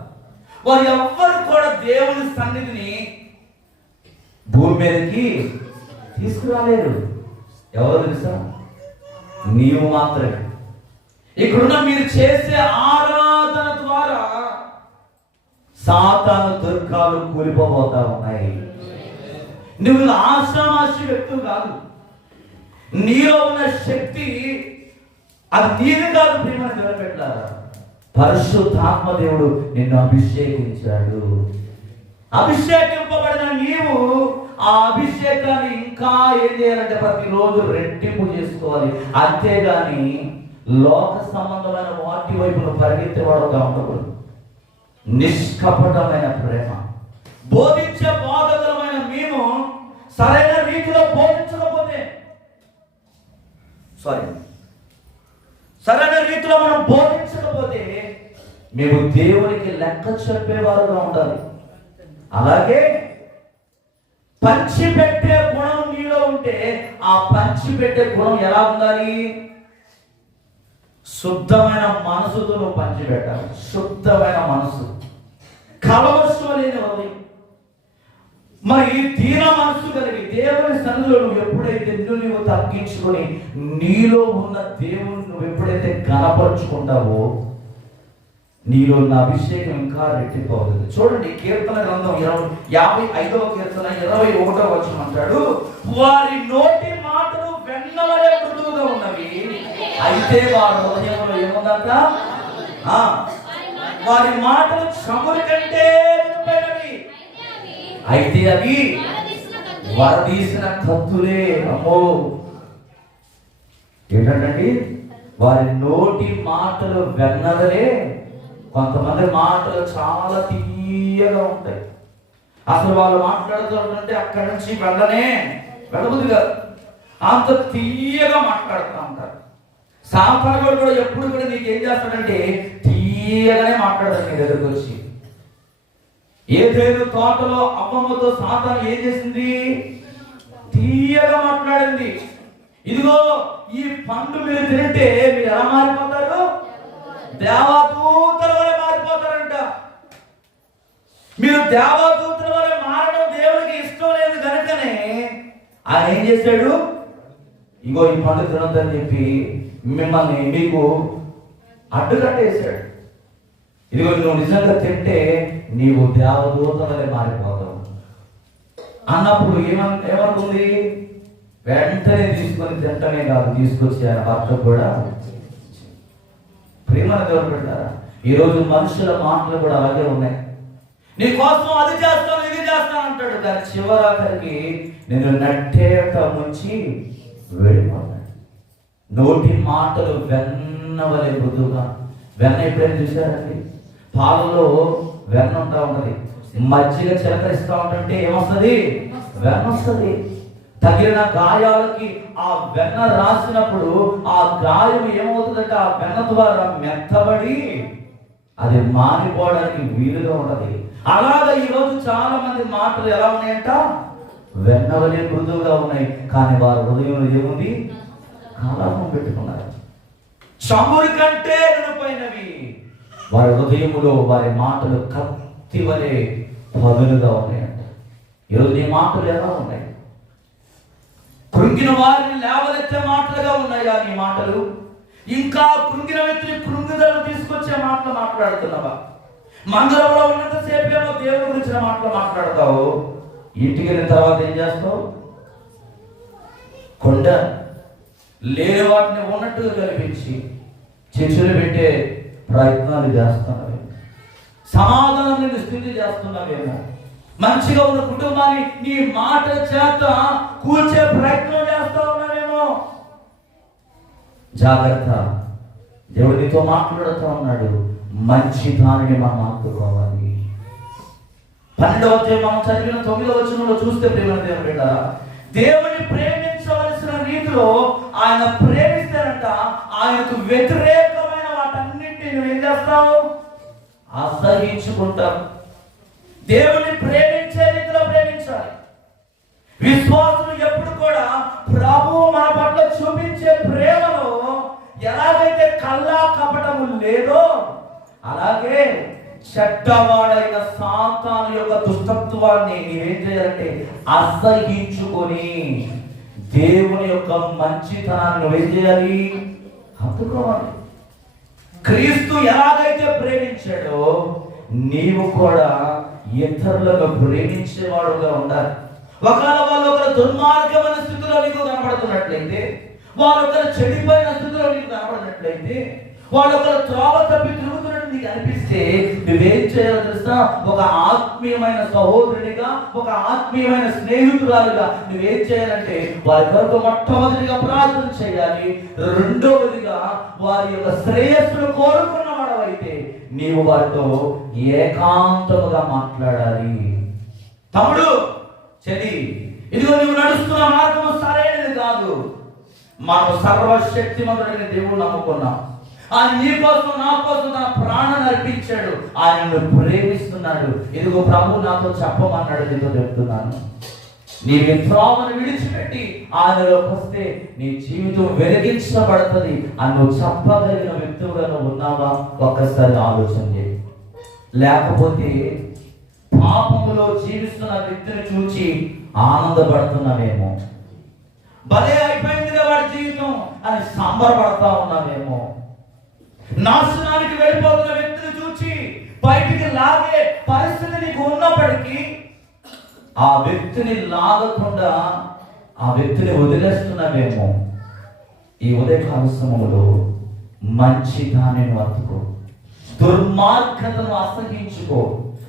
వారు ఎవ్వరు కూడా దేవుని సన్నిధిని భూమి మీదకి తీసుకురాలేరు. ఎవరు తెలుసా? నీవు మాత్రమే. ఇక్కడున్న మీరు చేసే ఆరాధన ద్వారా సాతాను దుర్గాలు కూలిపోబోతా ఉన్నాయి. నువ్వు ఆశామాషి వ్యక్తులు కాదు. నీలో ఉన్న శక్తి అది నీది కాదు. ప్రియమైన దేవుడు పెట్టారా, పరిశుద్ధాత్మ దేవుడు నిన్ను అభిషేకించాడు. అభిషేకింపబడిన నీవు ఆ అభిషేకాన్ని ఇంకా ఏం చేయాలంటే ప్రతిరోజు రెట్టింపు చేసుకోవాలి. అంతేగాని లోక సంబంధమైన వాటి వైపు పరిగెత్తేవాడుగా ఉండకూడదు. నిష్కపటమైన ప్రేమ బోధించే బోధకులమైన మేము సరైన రీతిలో బోధించకపోతే, సరైన రీతిలో మనం బోధించకపోతే మేము దేవునికి లెక్క చెప్పేవారుగా ఉండాలి. అలాగే పంచిపెట్టే గుణం నీలో ఉంటే ఆ పంచిపెట్టే గుణం ఎలా ఉండాలి? శుద్ధమైన మనసుతో నువ్వు పంచిపెట్టాలి. శుద్ధమైన మనసు, కలవసం లేని హృదయం, మరి దీన మనసు కలిగి దేవుని సన్నిధిలో నువ్వు ఎప్పుడైతే నువ్వు తగ్గించుకొని నీలో ఉన్న దేవుని నువ్వు ఎప్పుడైతే గణపరుచుకుంటావో నీలో ఉన్న అభిషేకం ఇంకా రెట్టిపోతుంది. చూడండి, కీర్తన గ్రంథం 55వ కీర్తన 21వ వచనం అంటాడు, వారి నోటి మాటలు వెన్నవలే మృదువుగా ఉన్నవి, అయితే వారి హృదయంలో ఏముందంట? వారి మాటలు చమురు కంటే విలువైనవి, అయితే అవి వరదీసిన కత్తులే. అమ్మో, ఏంటండి? వారి నోటి మాటలు వెన్నదలే. కొంతమంది మాటలు చాలా తీయగా ఉంటాయి. అసలు వాళ్ళు మాట్లాడుతుంటే అక్కడి నుంచి వెళ్ళబుద్ధి కాదు, అంత తీయగా మాట్లాడుతూ ఉంటారు. సాంతానుడు కూడా ఎప్పుడు కూడా నీకు ఏం చేస్తాడంటే తీయగానే మాట్లాడతాడు నీ దగ్గరకు వచ్చి. ఏదేను తోటలో అమ్మమ్మతో సాతాను ఏం చేసింది? తీయగా మాట్లాడింది. ఇదిగో ఈ పండు మీరు తింటే మీరు ఎలా మారిపోతారు? దేవదూతల వలె మారిపోతారంట. మీరు దేవదూతల వలె మారడం దేవుడికి ఇష్టం లేదు కనుకనే ఆయన ఏం చేశాడు? ఇగో ఈ పండు తినొద్దని చెప్పి మిమ్మల్ని మీకు అడ్డుకట్టేశాడు. ఇదిగో నువ్వు నిజంగా తింటే నీవు దేవదూత వలె మారిపోతావు అన్నప్పుడు ఏమనుకుంది? వెంటనే తీసుకొని తింటమే కాదు, తీసుకొచ్చి ఆయన భర్త కూడా. ప్రేమను దేవుడు పెట్టారా, ఈరోజు మనుషుల మాటలు కూడా అలాగే ఉన్నాయి. నీ కోసం అది చేస్తాను ఇది చేస్తాను అంటాడు, కానీ చివరాఖరికి నేను నట్టేట ముంచి వెళ్ళిపోతాను. నోటి మాటలు వెన్నవలే మృదువుగా. వెన్న ఎప్పుడైనా చూసారండి? పాలలో వెన్న ఉంటా ఉన్నది, మజ్జిగ చిలకరిస్తూ ఉంటుంటే ఏమొస్తుంది? వెన్న వస్తుంది. తగిలిన గాయాలకి ఆ వెన్న రాసినప్పుడు ఆ గాయం ఏమవుతుందంటే ఆ వెన్న ద్వారా మెత్తబడి అది మారిపోవడానికి వీలుగా ఉన్నది. అలాగే ఈరోజు చాలా మంది మాటలు ఎలా ఉన్నాయంట? వెన్నవలే మృదువుగా ఉన్నాయి, కానీ వారి హృదయంలో ఏముంది? కాలాపం పెట్టుకున్నారు. చమురు కంటే విలువైనవి వారి హృదయములో, వారి మాటలు కత్తి వలె పదులుగా ఉన్నాయంట. ఈరోజు నీ మాటలు ఎలా ఉన్నాయి? కృంగిన వారిని లేవలెత్తే మాటలుగా ఉన్నాయా నీ మాటలు? ఇంకా కృంగిన వ్యక్తిని కృంగుదలను తీసుకొచ్చే మాటలు మాట్లాడుతున్నావా? మందిరంలో ఉన్నంతసేపు ఏమో దేవుడి గురించిన మాటలు మాట్లాడతావు, ఇంటికి వెళ్ళిన తర్వాత ఏం చేస్తావు? కొండ లేని వాటిని ఉన్నట్టుగా కల్పించి చర్చలు పెట్టే ప్రయత్నాలు చేస్తున్నావేమో, సమాధానాన్ని స్థితి చేస్తున్నావేమో, మంచిగా ఉన్న కుటుంబాన్ని నీ మాట చేత కూల్చే ప్రయత్నం చేస్తా ఉన్నావేమో. జాగ్రత్త, దేవుడు నీతో మాట్లాడుతూ ఉన్నాడు. మంచి దానిని మనం అందుకోవాలి. 12వ అధ్యాయం మనం చదివిన 9వ వచనంలో చూస్తే ప్రేమ దేవుని బిడ్డలారా, దేవుని ప్రేమించవలసిన రీతిలో ఆయన ప్రేమిస్తారంట. ఆయనకు వ్యతిరేకమైన వాటన్నింటినీ నువ్వు ఏం చేస్తావు? అసహించుకుంటావు. దేవుని ప్రేమించే రీతిలో ప్రేమించాలి. విశ్వాసులు ఎప్పుడు కూడా ప్రభువు మన పట్ల చూపించే ప్రేమలో ఎలాగైతే కల్లా కపటము లేదో అలాగే చెడ్డవాడైన సాతాను యొక్క దుష్టత్వాన్ని నీవేం చేయాలంటే అసహించుకొని దేవుని యొక్క మంచితనాన్ని నువ్వేం చేయాలి? హత్తుకోవాలి. క్రీస్తు ఎలాగైతే ప్రేమించాడో నీవు కూడా ఇతరులను ప్రేమించేవాడుగా ఉండాలి. ఒకవేళ వాళ్ళు ఒక దుర్మార్గమైన స్థితిలో నీకు కనబడుతున్నట్లయితే, వాళ్ళు ఒక చెడిపోయిన స్థితిలో నీకు కనబడినట్లయితే, వాళ్ళు ఒక త్రోవ తప్పి తిరుగుతున్నట్టు నీకు అనిపిస్తే నువ్వేం చేయాలో తెలుసా? ఒక ఆత్మీయమైన సహోదరునిగా, ఒక ఆత్మీయమైన స్నేహితురాలుగా నువ్వేం చేయాలంటే వారి కొరకు మొట్టమొదటిగా ప్రార్థన చేయాలి. రెండవదిగా వారి యొక్క శ్రేయస్సును కోరుకున్న వాడవైతే నీవు వారితో ఏకాంతముగా మాట్లాడాలి. తమ్ముడు, చెల్లి, ఇదిగో నువ్వు నడుస్తున్న మార్గము సరైనది కాదు. మనం సర్వశక్తిమంతుడైన దేవుడు నమ్ముకున్నాం. ఆయన నీ కోసం నా కోసం తన ప్రాణాన్ని అర్పించాడు. ఆయనను ప్రేమిస్తున్నాడు. ఇదిగో ప్రభు నాతో చెప్పమన్నాడు. నీతో చెప్తున్నాను, నీ త్రోవను విడిచిపెట్టి ఆయనలోకి వస్తే నీ జీవితం వెలిగించబడుతుంది అని నువ్వు చెప్పగలిగిన వ్యక్తిగా నువ్వు ఉన్నావా? ఒక్కసారి ఆలోచన చేయి. లేకపోతే పాపములో జీవిస్తున్న వ్యక్తిని చూచి ఆనందపడుతున్నావేమో, భలే అయిపోయిందిగా వాడి జీవితం అని సంబరపడతా ఉన్నావేమో, నాశనానికి వెళ్ళిపోతున్న వ్యక్తిని చూచి బయటికి లాగే పరిస్థితి నీకు ఉన్నప్పటికీ ఆ వ్యక్తిని లాగకుండా ఆ వ్యక్తిని వదిలేస్తున్నావేమో. ఈ ఉదయకాల సమయంలో మంచి దానిని అతుకో, దుర్మార్గతను అసహించుకో,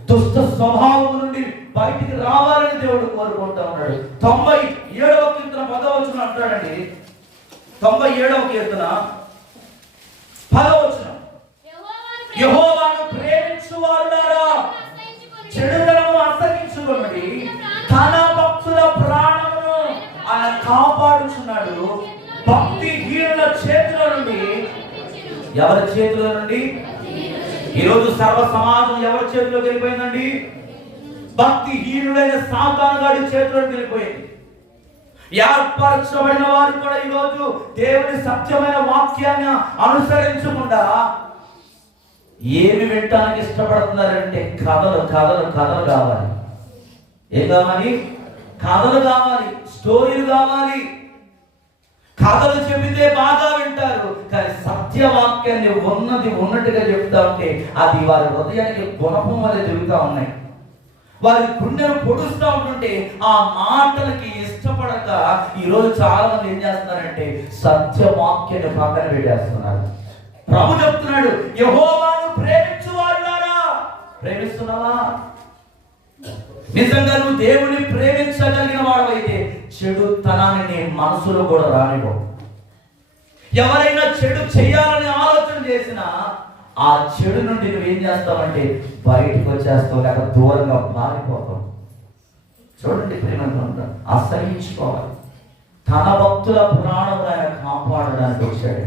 దుష్ట స్వభావం నుండి బయటికి రావాలని దేవుడు కోరుకుంటా ఉన్నాడు. 97వ కీర్తన 10వ వచనం అంటాడండి. 97వ కీర్తన 10వ వచనం, యెహోవాను ప్రేమించువారులారా చెడుతనము అసహించుకొనుడి, తన భక్తుల ప్రాణమును ఆయన కాపాడుచున్నాడు. భక్తిహీనుల చేతుల నుండి, ఎవరి చేతుల నుండి? ఈరోజు సర్వ సమాజం ఎవరి చేతిలోకి వెళ్ళిపోయిందండి? భక్తిహీనుడైన సాతాను గాడి చేతిలోకి వెళ్ళిపోయింది. ఏర్పరచబడిన వారు కూడా ఈరోజు దేవుని సత్యమైన వాక్యాన్ని అనుసరించకుండా ఏమి వినటానికి ఇష్టపడుతున్నారంటే కథలు కథలు కథలు కావాలి. ఏం కావాలి? కథలు కావాలి, స్టోరీలు కావాలి. కథలు చెబితే బాగా వింటారు, కానీ సత్యవాక్యాన్ని ఉన్నది ఉన్నట్టుగా చెప్తా ఉంటే అది వారి హృదయానికి గుణపం వల్ల తిరుగుతూ ఉన్నాయి. వారి గుండెను పొడుస్తూ ఉంటుంటే ఆ మాటలకి ఇష్టపడక ఈరోజు చాలా మంది ఏం చేస్తున్నారంటే సత్యవాక్యాన్ని పక్కన పెట్టేస్తున్నారు. ప్రభు చెప్తున్నాడు, యెహోవాను ప్రేమించువారులారా. ప్రేమిస్తున్నావా? నిజంగా నువ్వు దేవుని ప్రేమించగలిగిన వాడవైతే చెడుతనాన్ని నీ మనసులో కూడా రానివ్వు. ఎవరైనా చెడు చేయాలని ఆలోచన చేసినా ఆ చెడు నుండి నువ్వేం చేస్తావంటే బయటకు వచ్చేస్తావు, లేక దూరంగా మారిపోతావు. చూడండి ప్రేమ, అసహించుకోవాలి. తన భక్తుల ప్రాణం ఆయన కాపాడడానికి వచ్చాడు.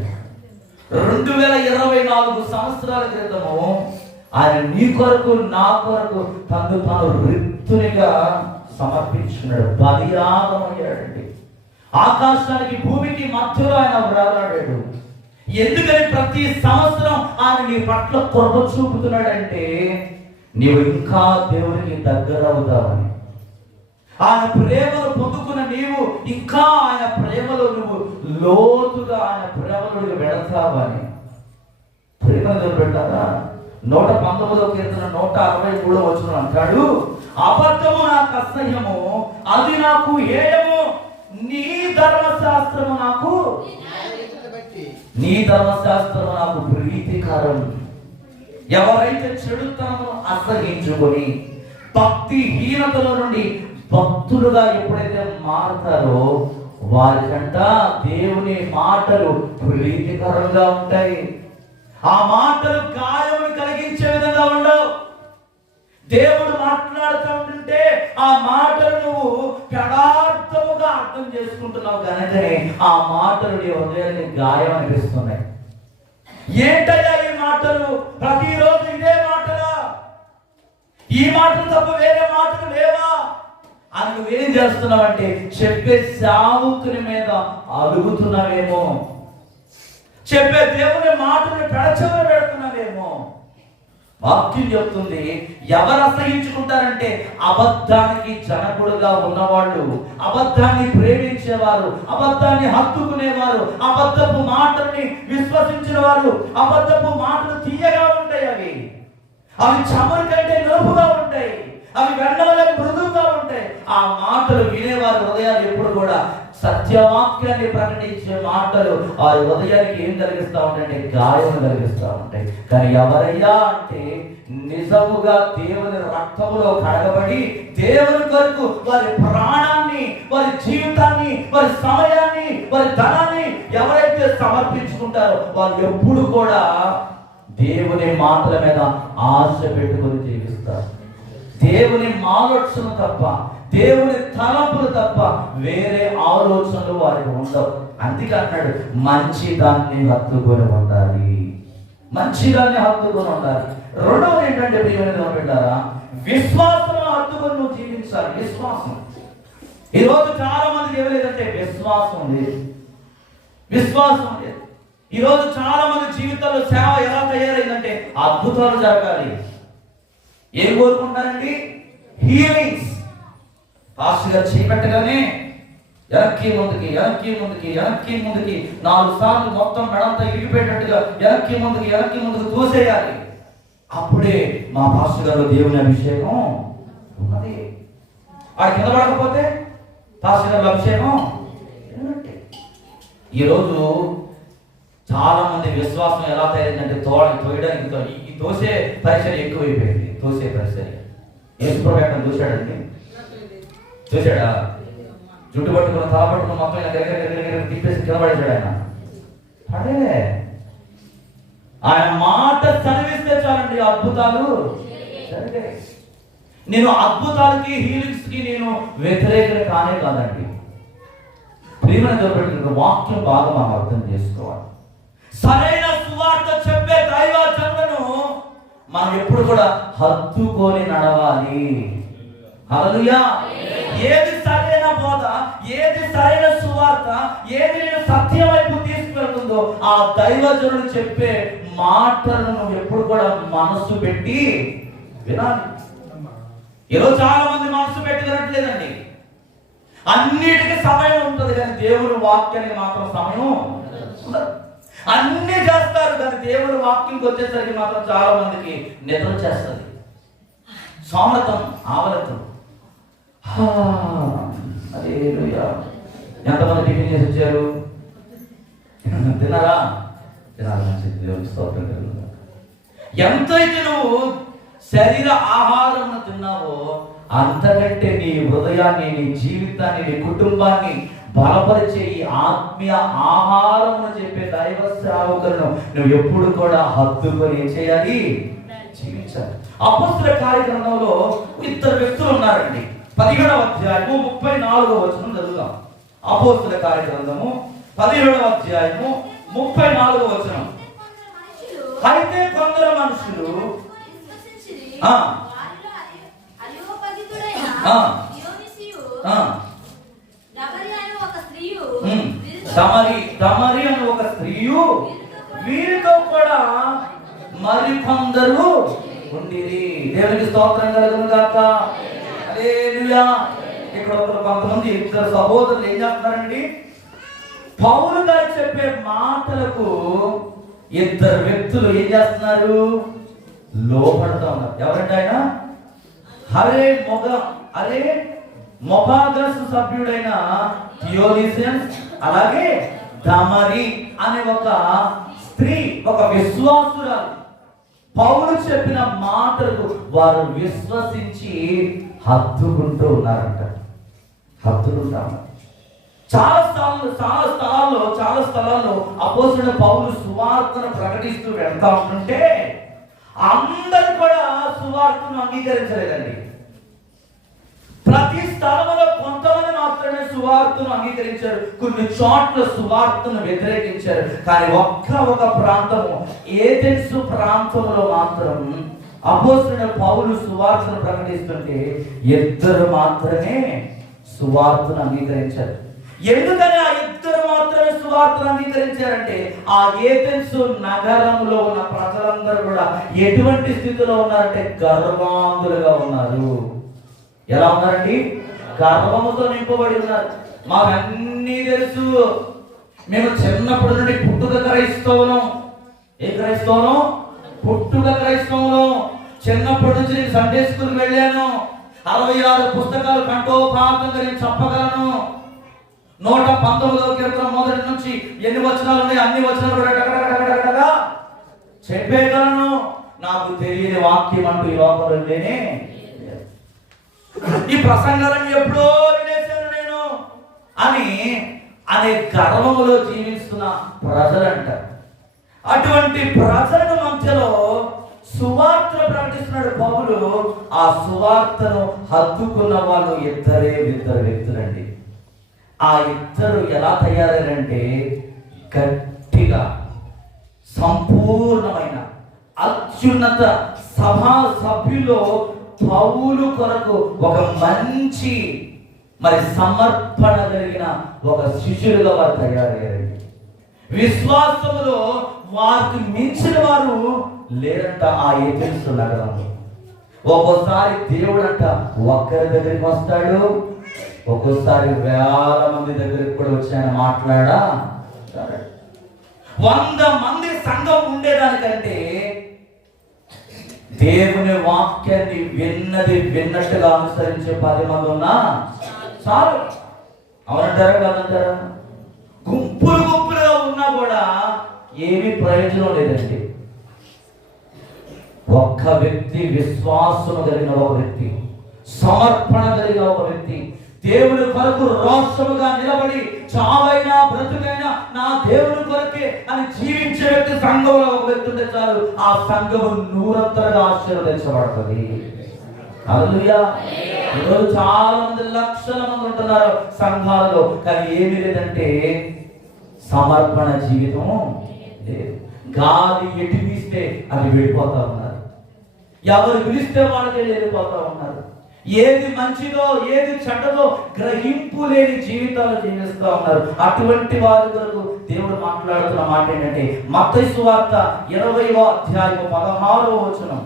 2024 సంవత్సరాల క్రితము ఆయన నీ కొరకు నా కొరకు తాను రిక్తునిగా సమర్పించుకున్నాడు, బలియాగమయ్యాడండి. ఆకాశానికి భూమికి మధ్యలో ఆయన వ్రాలాడాడు. ఎందుకని ప్రతి సంవత్సరం ఆయన నీ పట్ల కృప చూపుతున్నాడంటే నీవు ఇంకా దేవునికి దగ్గర అవుతావని. ఆయన ప్రేమను పొందుకున్న నీవు ఇంకా ఆయన ప్రేమలో నువ్వు లోతుగా ఆయన ప్రేమలోకి వెళతావని. ప్రేమలో పెట్టారా? 119వ కీర్తన 163వ వచనం అంటాడు, అబద్ధము నాకు అసహ్యము, అది నాకు హేయము, నీ ధర్మశాస్త్రము నాకు ప్రీతికరం. ఎవరైతే చెడుతనమును అసహించుకొని భక్తిహీనతలో నుండి భక్తులుగా ఎప్పుడైతే మారుతారో వారికంట దేవుని మాటలు ప్రీతికరంగా ఉంటాయి. ఆ మాటలు గాయమును కలిగించే విధంగా ఉండవు. దేవుడు మాట్లాడుతూ ఉంటుంటే ఆ మాటలు నువ్వు యథార్థముగా అర్థం చేసుకుంటున్నావు కనుకనే ఆ మాటలు నీ హృదయాన్ని గాయం అనిపిస్తున్నాయి. ఏంటయ్యా ఈ మాటలు? ప్రతిరోజు ఇదే మాటలా? ఈ మాటలు తప్ప వేరే మాటలు లేవా అని నువ్వేం చేస్తున్నావంటే చెప్పే సావుకుని మీద అలుగుతున్నావేమో, చెప్పే దేవుని మాటని పెడచెవిన పెడుతున్నావేమో. వాక్యం చెప్తుంది, ఎవరు అసహించుకుంటారంటే అబద్ధానికి జనకుడుగా ఉన్నవాళ్ళు, అబద్ధాన్ని ప్రేమించేవారు, అబద్ధాన్ని హత్తుకునేవారు, అబద్ధపు మాటల్ని విశ్వసించిన వారు. అబద్ధపు మాటలు తీయగా ఉంటాయి, అవి చమురు కంటే నలుపుగా ఉంటాయి, అవి వెన్నవలే మృదువుగా ఉంటాయి. ఆ మాటలు వినేవారి హృదయాలు ఎప్పుడు కూడా సత్యవాక్యాన్ని ప్రకటించే మాటలు వారి హృదయానికి ఏం కలిగిస్తూ ఉంటాయంటే గాయం కలిగిస్తూ ఉంటాయి. కానీ ఎవరయ్యా అంటే నిజముగా దేవుని రక్తములో కడగబడి దేవుని కొరకు వారి ప్రాణాన్ని, వారి జీవితాన్ని, వారి సమయాన్ని, వారి ధనాన్ని ఎవరైతే సమర్పించుకుంటారో వాళ్ళు ఎప్పుడు కూడా దేవుని మాటల మీద ఆశ పెట్టుకొని జీవిస్తారు. దేవుని ఆలోచన తప్ప, దేవుని తలంపులు తప్ప వేరే ఆలోచనలు వారికి ఉండవు. అందుకే అన్నాడు, మంచి దాన్ని హత్తుకొని ఉండాలి, మంచి దాన్ని హత్తుకొని ఉండాలి. రెండవది ఏంటంటే ప్రియమైన బిడ్డారా, విశ్వాసం హత్తుకొని నువ్వు జీవించాలి. విశ్వాసం. ఈరోజు చాలా మందికి ఏమలేదంటే విశ్వాసం లేదు, విశ్వాసం లేదు. ఈరోజు చాలా మంది జీవితంలో సేవ ఎలా తయారైందంటే అద్భుతాలు జరగాలి. ఏం కోరుకుంటారండి? హీలింగ్స్. పాస్టర్ గారు చేపట్టగానే వెనక్కి ముందుకి 4 సార్లు మొత్తం మెడంతా ఇరిగిపోయేటట్టుగా వెనక్కి ముందుకు తోసేయాలి. అప్పుడే మా పాస్టర్ గారు దేవుని అభిషేకం ఉన్నది. ఆ కింద పడకపోతే పాస్టర్ గారు అభిషేకం. ఈరోజు చాలా మంది విశ్వాసం ఎలా తయారైందంటే తోయడానికి ఈ తోసే పరిచయం ఎక్కువైపోయింది. తోసే పరిచయం ఏసుప్రభు చూశాడండి, చూశాడా? జుట్టు పట్టుకుని తల పట్టుకుని మొత్తం దగ్గర తిప్పేసి కింద పడేశాడు ఆయన. అదే ఆయన మాట చదివిస్తే చాలండి అద్భుతాలు జరిగాయి. నేను అద్భుతాలకి హీలింగ్స్ కి నేను వ్యతిరేకత కానే కాదండి. ప్రియమైన వాక్యం బాగా మనం అర్థం చేసుకోవాలి. సరైన సువార్త చెప్పే దైవజనులను మనం ఎప్పుడు కూడా హత్తుకొని నడవాలి. హల్లెలూయా. ఏది సరైన బోధ, ఏది సరైన సువార్త, ఏది నేను సత్యం వైపు తీసుకెళ్తుందో ఆ దైవజనుడు చెప్పే మాటలను ఎప్పుడు కూడా మనసు పెట్టి వినాలి. ఈరోజు చాలా మంది మనసు పెట్టి వినట్లేదండి. అన్నిటికీ సమయం ఉంటుంది కానీ దేవుని వాక్యానికి మాత్రం సమయం ఉండదు. అన్ని చేస్తారు కానీ దేవుని వాక్యంకి వచ్చేసరికి మాత్రం చాలా మందికి నిద్ర చేస్తుంది, సోమరతం, ఆవలతం. హల్లెలూయా. ఎంతమంది టిఫిన్ చేసి వచ్చారు? తిన్నారా? తినాలి. మంచిది, దేవుని స్తోత్రం కలుగుతుంది. ఎంతైతే నువ్వు శరీర ఆహారం తిన్నావో అంతకంటే నీ హృదయాన్ని, నీ జీవితాన్ని, నీ కుటుంబాన్ని బలపరిచే ఈ ఆత్మీయ ఆహారం చెప్పే దైవ సేవకులను నువ్వు ఎప్పుడు కూడా హత్తుకొని ఏం చేయాలి? జీవించాలి. అపొస్తలుల కార్యక్రమంలో 2 వ్యక్తులు ఉన్నారండి. 17వ అధ్యాయము 34వ వచనం చదువుదాం. అపొస్తలుల కార్యక్రమము 17వ అధ్యాయము 34వ వచనం. అయితే కొందరు మనుషులు దమరి అని ఒక స్త్రీయు వీరితో కూడా మరికొందరు ఉండిరి. దేవునికి స్తోత్రం కలుగును గాక. హల్లెలూయా. ఇక్కడ కొంతమంది 2 సహోదరులు ఏం చేస్తున్నారండి? పౌలు గారు చెప్పే మాటలకు 2 వ్యక్తులు ఏం చేస్తున్నారు? లోపడుతూ ఉన్నారు. ఎవరంటే ఆయన మొబాగస్ సభ్యుడైన థియోలిసియన్స్, అలాగే దమరి అనే ఒక స్త్రీ, ఒక విశ్వాసురాలు. పౌలు చెప్పిన మాటలకు వారు విశ్వసించి హత్తుకుంటూ ఉన్నారంట. హత్తుకుంటారు. చాలా స్థలాల్లో అపోస్తలుడైన పౌలు సువార్తను ప్రకటిస్తూ వెళ్తా ఉంటుంటే అందరూ కూడా సువార్తను అంగీకరించలేదండి. ప్రతి స్థలంలో కొంతమంది మాత్రమే సువార్తను అంగీకరించారు, కొన్ని చోట్ల సువార్తను వ్యతిరేకించారు. కానీ ఒక ప్రాంతము, ఏథెన్సు ప్రాంతంలో మాత్రం అపోస్తలుడైన పౌలు సువార్తను ప్రకటిస్తుంటే 2 మాత్రమే సువార్తను అంగీకరించారు. ఎందుకని ఆ 2 మాత్రమే సువార్తను అంగీకరించారంటే, ఆ ఏథెన్సు నగరంలో ఉన్న ప్రజలందరూ కూడా ఎటువంటి స్థితిలో ఉన్నారంటే గర్వాంధులుగా ఉన్నారు. ఎలా ఉన్నారండి? గర్వముతో నింపబడి ఉన్నారు. మాకన్నీ తెలుసు, మేము చిన్నప్పటి నుండి పుట్టుక క్రైస్తవులం. ఏ క్రైస్తవులం? పుట్టుక క్రైస్తవులం. చిన్నప్పటి నుంచి నేను సండే స్కూల్కి వెళ్ళాను. 66 పుస్తకాలు కంఠోపాతంగా నేను చెప్పగలను. 119వ కీర్తన మొదటి నుంచి ఎన్ని వచనాలు ఉన్నాయి అన్ని వచనాలు కూడా చెప్పేయగలను. నాకు తెలియని వాక్యం అంటూ ఈ లోకంలో లేనే. ఈ ప్రసంగాలను ఎప్పుడో వినేశాను నేను అనే గర్వములో జీవిస్తున్న ప్రజలంట. అటువంటి ప్రజల మధ్యలో సువార్తను ప్రకటిస్తున్నాడు పౌలు. ఆ సువార్తను హత్తుకున్న వాళ్ళు 2 వ్యక్తులండి. ఆ 2 ఎలా తయారైనంటే గట్టిగా సంపూర్ణమైన అత్యున్నత సభా సభ్యులో పౌలు కొరకు ఒక మంచి సమర్పణ కలిగిన ఒక శిష్యులుగా వారు తయారయ్యారండి. విశ్వాసములో వారికి మించిన వారు లేరంట ఆ ఏథెన్సు నగరంలో. ఒక్కోసారి దేవుడు అంట ఒక్కరి దగ్గరికి వస్తాడు, ఒక్కోసారి వేల మంది దగ్గరికి కూడా వచ్చి ఆయన మాట్లాడా. 100 మంది సంఘం ఉండేదానికంటే దేవుని వాక్యాన్ని విన్నట్టుగా అనుసరించే 10 మంది ఉన్నా చాలు. అవునంటారా కాదంటారా? గుంపులుగా ఉన్నా కూడా ఏమీ ప్రయోజనం లేదండి. ఒక్క వ్యక్తి, విశ్వాసం కలిగిన ఒక వ్యక్తి, సమర్పణ కలిగిన ఒక వ్యక్తి, దేవుని కొరకు రోషముగా నిలబడి చావైనా బ్రతుకైనా నా దేవుని కొరకే అని జీవించే వ్యక్తి సంఘంలో ఒక వ్యక్తి ఉంటే చాలు, ఆ సంఘము 100 ఆశీర్వదించబడుతుంది. హల్లెలూయా. ఈరోజు చాలా మంది, లక్షల మంది ఉంటున్నారు సంఘాలలో, కానీ ఏమీ లేదంటే సమర్పణ జీవితం లేదు. గాలి ఎటు వీస్తే అది వెళ్ళిపోతా ఉన్నారు. ఎవరు పిలిస్తే వాళ్ళకే వెళ్ళిపోతా ఉన్నారు. ఏది మంచిదో ఏది చెడ్డదో గ్రహింపు లేని జీవితాలు జీవిస్తూ ఉన్నారు. అటువంటి వారి కొరకు దేవుడు మాట్లాడుతున్న మాట ఏంటంటే, మత్తయి సువార్త 20వ అధ్యాయం 16వ వచనం.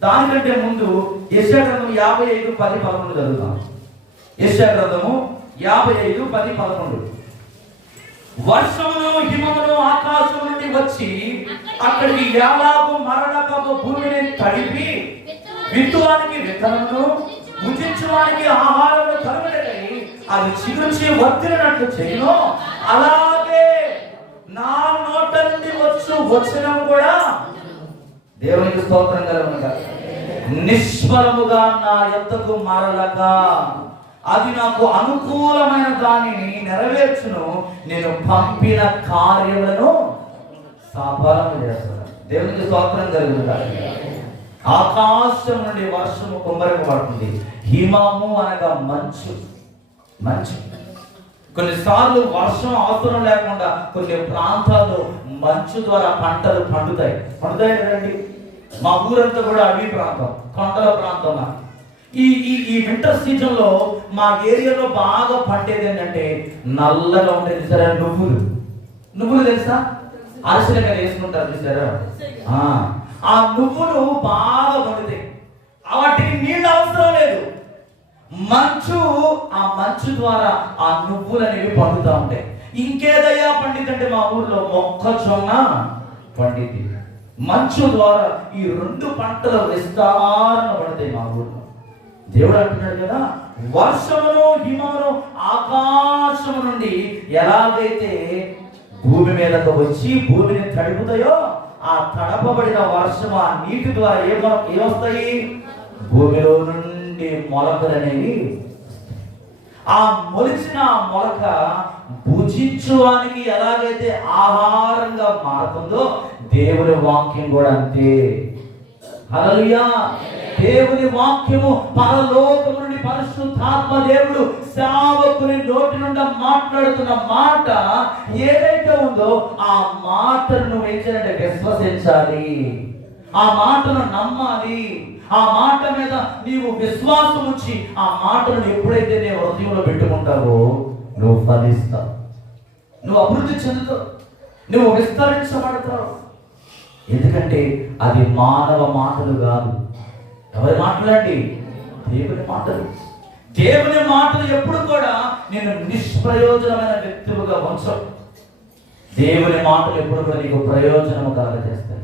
దానికంటే ముందు యెషయా గ్రంథం 55:10-11 చదువుతాం. యెషయా గ్రంథము 55:10-11. వర్షమును హిమమును ఆకాశం నుండి వచ్చి అక్కడికి ఎలాగో మరణకపు భూమిని తడిపి విత్తువానికి విత్తనమును భుజించువానికి ఆహారమును కలుగజేసి అది చిగురించి వర్ధిల్లినట్లు చేయును, అలాగే నా నోట నుండి వచనం కూడా దేవునికి స్తోత్రం కలుగునుగా నిష్ఫలముగా నా యొద్దకు మరలక అది నాకు అనుకూలమైన దానిని నెరవేర్చును, నేను పంపిన కార్యములను సఫలం చేస్తాను. దేవునికి స్తోత్రం కలుగునుగా. ఆకాశం నుండి వర్షము కుమ్మరింపబడుతుంది. హిమము అనగా మంచు. కొన్నిసార్లు వర్షం అవసరం లేకుండా కొన్ని ప్రాంతాల్లో మంచు ద్వారా పంటలు పండుతాయి కదండి. మా ఊరంతా కూడా అడవి ప్రాంతం, కొండల ప్రాంతం. ఈ వింటర్ సీజన్ లో మా ఏరియాలో బాగా పండేది ఏంటంటే నల్లగా ఉండేది సరే నువ్వులు తెలుసా? అరిసెలుగా వేసుకుంటారు చూసారా? ఆ నువ్వులు బాగా పండుతాయి. వాటికి నీళ్ళు అవసరం లేదు. ఆ మంచు ద్వారా ఆ నువ్వులు అనేవి పండుతూ ఉంటాయి. ఇంకేదయ్యా పండిద్దంటే మా ఊర్లో మొక్కజొన్న పండిద్ది. మంచు ద్వారా ఈ 2 పంటలు విస్తారంగా పడతాయి మా ఊర్లో. దేవుడు అంటున్నాడు కదా, వర్షమును హిమమును ఆకాశము నుండి ఎలాగైతే భూమి మీదకు వచ్చి భూమిని తడుపుతాయో, ఆ తడపబడిన వర్షము ఆ నీటి ద్వారా ఏమొస్తాయి? భూమిలో నుండి మొలకలు అనేవి. ఆ మొలిచిన మొలక భుజించువానికి ఎలాగైతే ఆహారంగా మారుతుందో దేవుని వాక్యం కూడా అంతే. హల్లెలూయా. దేవుని వాక్యము పరలోకము నుండి పరిశుద్ధాత్మ దేవుడు సేవకుని నోటి నుండి మాట్లాడుతున్న మాట ఏదైతే ఉందో ఆ మాటను నువ్వు ఏం చేయాలంటే విశ్వసించాలి, ఆ మాటను నమ్మాలి, ఆ మాట మీద నీవు విశ్వాసం ఉంచి ఆ మాటను ఎప్పుడైతే నీ హృదయంలో పెట్టుకుంటావో నువ్వు ఫలిస్తావు, నువ్వు అభివృద్ధి చెందుతావు, నువ్వు విస్తరించబడతావు. ఎందుకంటే అది మానవ మాటలు కాదు. ఎవరి మాటలండి? దేవుని మాటలు. దేవుని మాటలు ఎప్పుడు కూడా నేను నిష్ప్రయోజనమైన వ్యక్తులుగా ఉంచవు. దేవుని మాటలు ఎప్పుడు కూడా నీకు ప్రయోజనము కలగజేస్తాయి.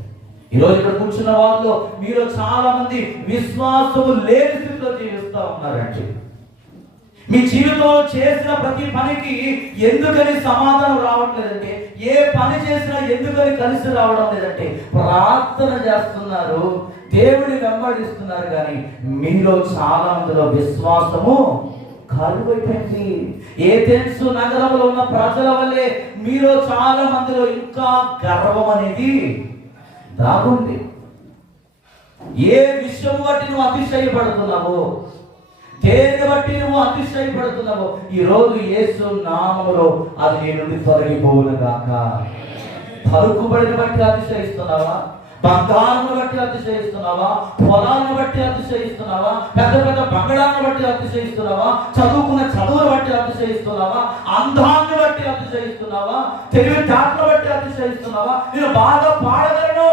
ఈరోజు ఇక్కడ కూర్చున్న వాళ్ళలో మీలో చాలా మంది విశ్వాసము లేని స్థితిలో జీవిస్తూ ఉన్నారండి. మీ జీవితంలో చేసిన ప్రతి పనికి ఎందుకని సమాధానం రావట్లేదంటే, ఏ పని చేసినా ఎందుకని కలిసి రావడం లేదంటే ప్రార్థన చేస్తున్నారు, దేవుని వెంబడిస్తున్నారు, కానీ మీలో చాలా మందిలో విశ్వాసము కరువైపోయింది. ఏథెన్స్ నగరంలో ఉన్న ప్రజల వల్లే మీలో చాలా మందిలో ఇంకా గర్వం అనేది దాగుంది. ఏ విషయం బట్టి నువ్వు అతిశయపడుతున్నావో, దేని బట్టి నువ్వు అతిశయపడుతున్నావో ఈ రోజు యేసు నామములో అది నీ నుండి తొలగిపోవును గాక. పలుకుబడిని బట్టి అతిశయిస్తున్నావా? బంగారాన్ని బట్టి అతిశయిస్తున్నావా? పొలాన్ని బట్టి అతిశయిస్తున్నావా? పెద్ద పెద్ద బంగళాన్ని బట్టి అతిశయిస్తున్నావా? చదువుకున్న చదువును బట్టి అతిశయిస్తున్నావా? అందాన్ని బట్టి అతిశయిస్తున్నావా? తెలివితేటలను బట్టి అతిశయిస్తున్నావా? నేను బాగా పాడగలను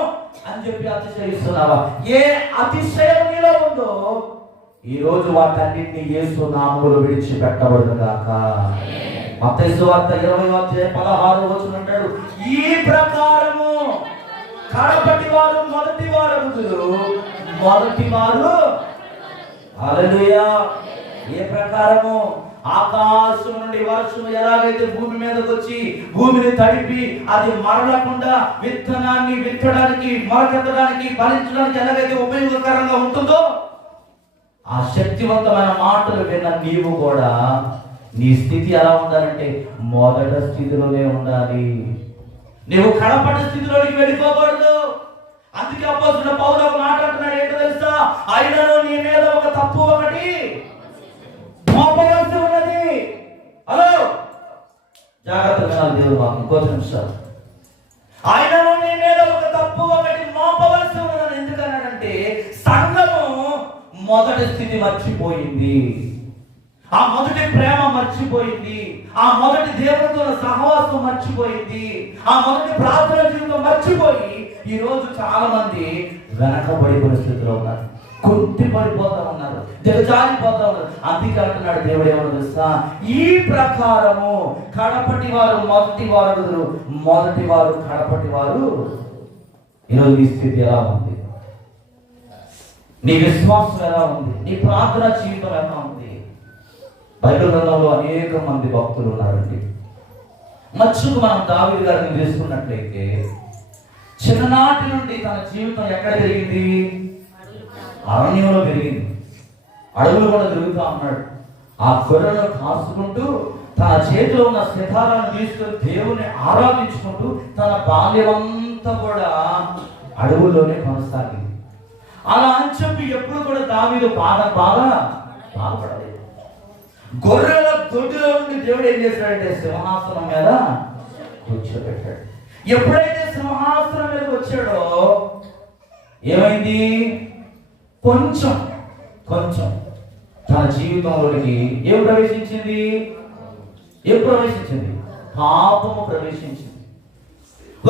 అని చెప్పి అతిశయిస్తున్నావా? ఏ అతిశయం నీలో ఉందో ఈ రోజు వాటన్నిటిని యేసు నామములో విడిచిపెట్టబడును గాక. మత్తయి సువార్త 20:16 అంటాడు, ఈ ప్రకారము కడపటి వారు మొదటి వారు, మొదటి వారు. హల్లెలూయా. ఏ ప్రకారము? ఆకాశం నుండి వర్షం ఎలాగైతే భూమి మీదకి వచ్చి భూమిని తడిపి అది మరలకుండా విత్తనాన్ని విత్తడానికి, మొలకెత్తడానికి, ఫలించడానికి ఎలాగైతే ఉపయోగకరంగా ఉంటుందో ఆ శక్తివంతమైన మాటలు విన్న నీవు కూడా నీ స్థితి ఎలా ఉండాలంటే మొదటి స్థితిలోనే ఉండాలి. నువ్వు కడపటి స్థితిలోనికి వెళ్ళిపోకూడదు. అందుకే అపోస్తలుడైన పౌలు ఒక మాట అంటున్నాడు, ఏంటో తెలుసా? అయినను నీ మీద ఒక తప్పు ఒకటి మోపవలసి ఉన్నది. హలో, జాగ్రత్తగా దేవుడు వాక్యం ఇంకొక నిమిషాలు. అయినను నీ మీద ఒక తప్పు ఒకటి మోపవలసి ఉన్నదని ఎందుకన్నాడంటే సంఘము మొదటి స్థితి మర్చిపోయింది, ఆ మొదటి ప్రేమ మర్చిపోయింది, ఆ మొదటి దేవునితో సహవాసం మర్చిపోయింది, ఆ మొదటి ప్రార్థన జీవితం మర్చిపోయి ఈ రోజు చాలా మంది వెనకబడిపోయిన స్థితిలో ఉన్నారు, కుంటి పడిపోతా ఉన్నారు, దిగజారిపోతా ఉన్నారు. అందుకే అంటున్నాడు దేవుడు ఏమన్నా తెలుసా? ఈ ప్రకారము కడపటి వారు మొదటి వారు, మొదటి వారు కడపటి వారు. ఈరోజు ఈ స్థితి ఎలా ఉంది? నీ విశ్వాసం ఎలా ఉంది? నీ ప్రార్థన జీవితం ఎలా ఉంది? బైబిల్ గ్రంథంలో అనేక మంది భక్తులు ఉన్నారండి. మచ్చుకు మనం దావీదు గారిని తీసుకున్నట్లయితే చిన్ననాటి నుండి తన జీవితం ఎక్కడ జరిగింది? అరణ్యంలో పెరిగింది. అడవులు కూడా తిరుగుతూ ఉన్నాడు. ఆ గొర్రెలను కాసుకుంటూ తన చేతిలో ఉన్న సితారాలను తీసుకొని దేవుని ఆరాధించుకుంటూ తన బాల్యమంతా కూడా అడవుల్లోనే కొనసాగింది. అలా అని చెప్పి ఎప్పుడు కూడా దావీదు బాధపడలేదు. గొర్రెల దొడ్డిలో నుండి దేవుడు ఏం చేశాడంటే సింహాసనం మీద కూర్చోబెట్టాడు. ఎప్పుడైతే సింహాసనం మీదకి వచ్చాడో ఏమైంది? కొంచెం తన జీవితంలోనికి ఏం ప్రవేశించింది? పాపము ప్రవేశించింది.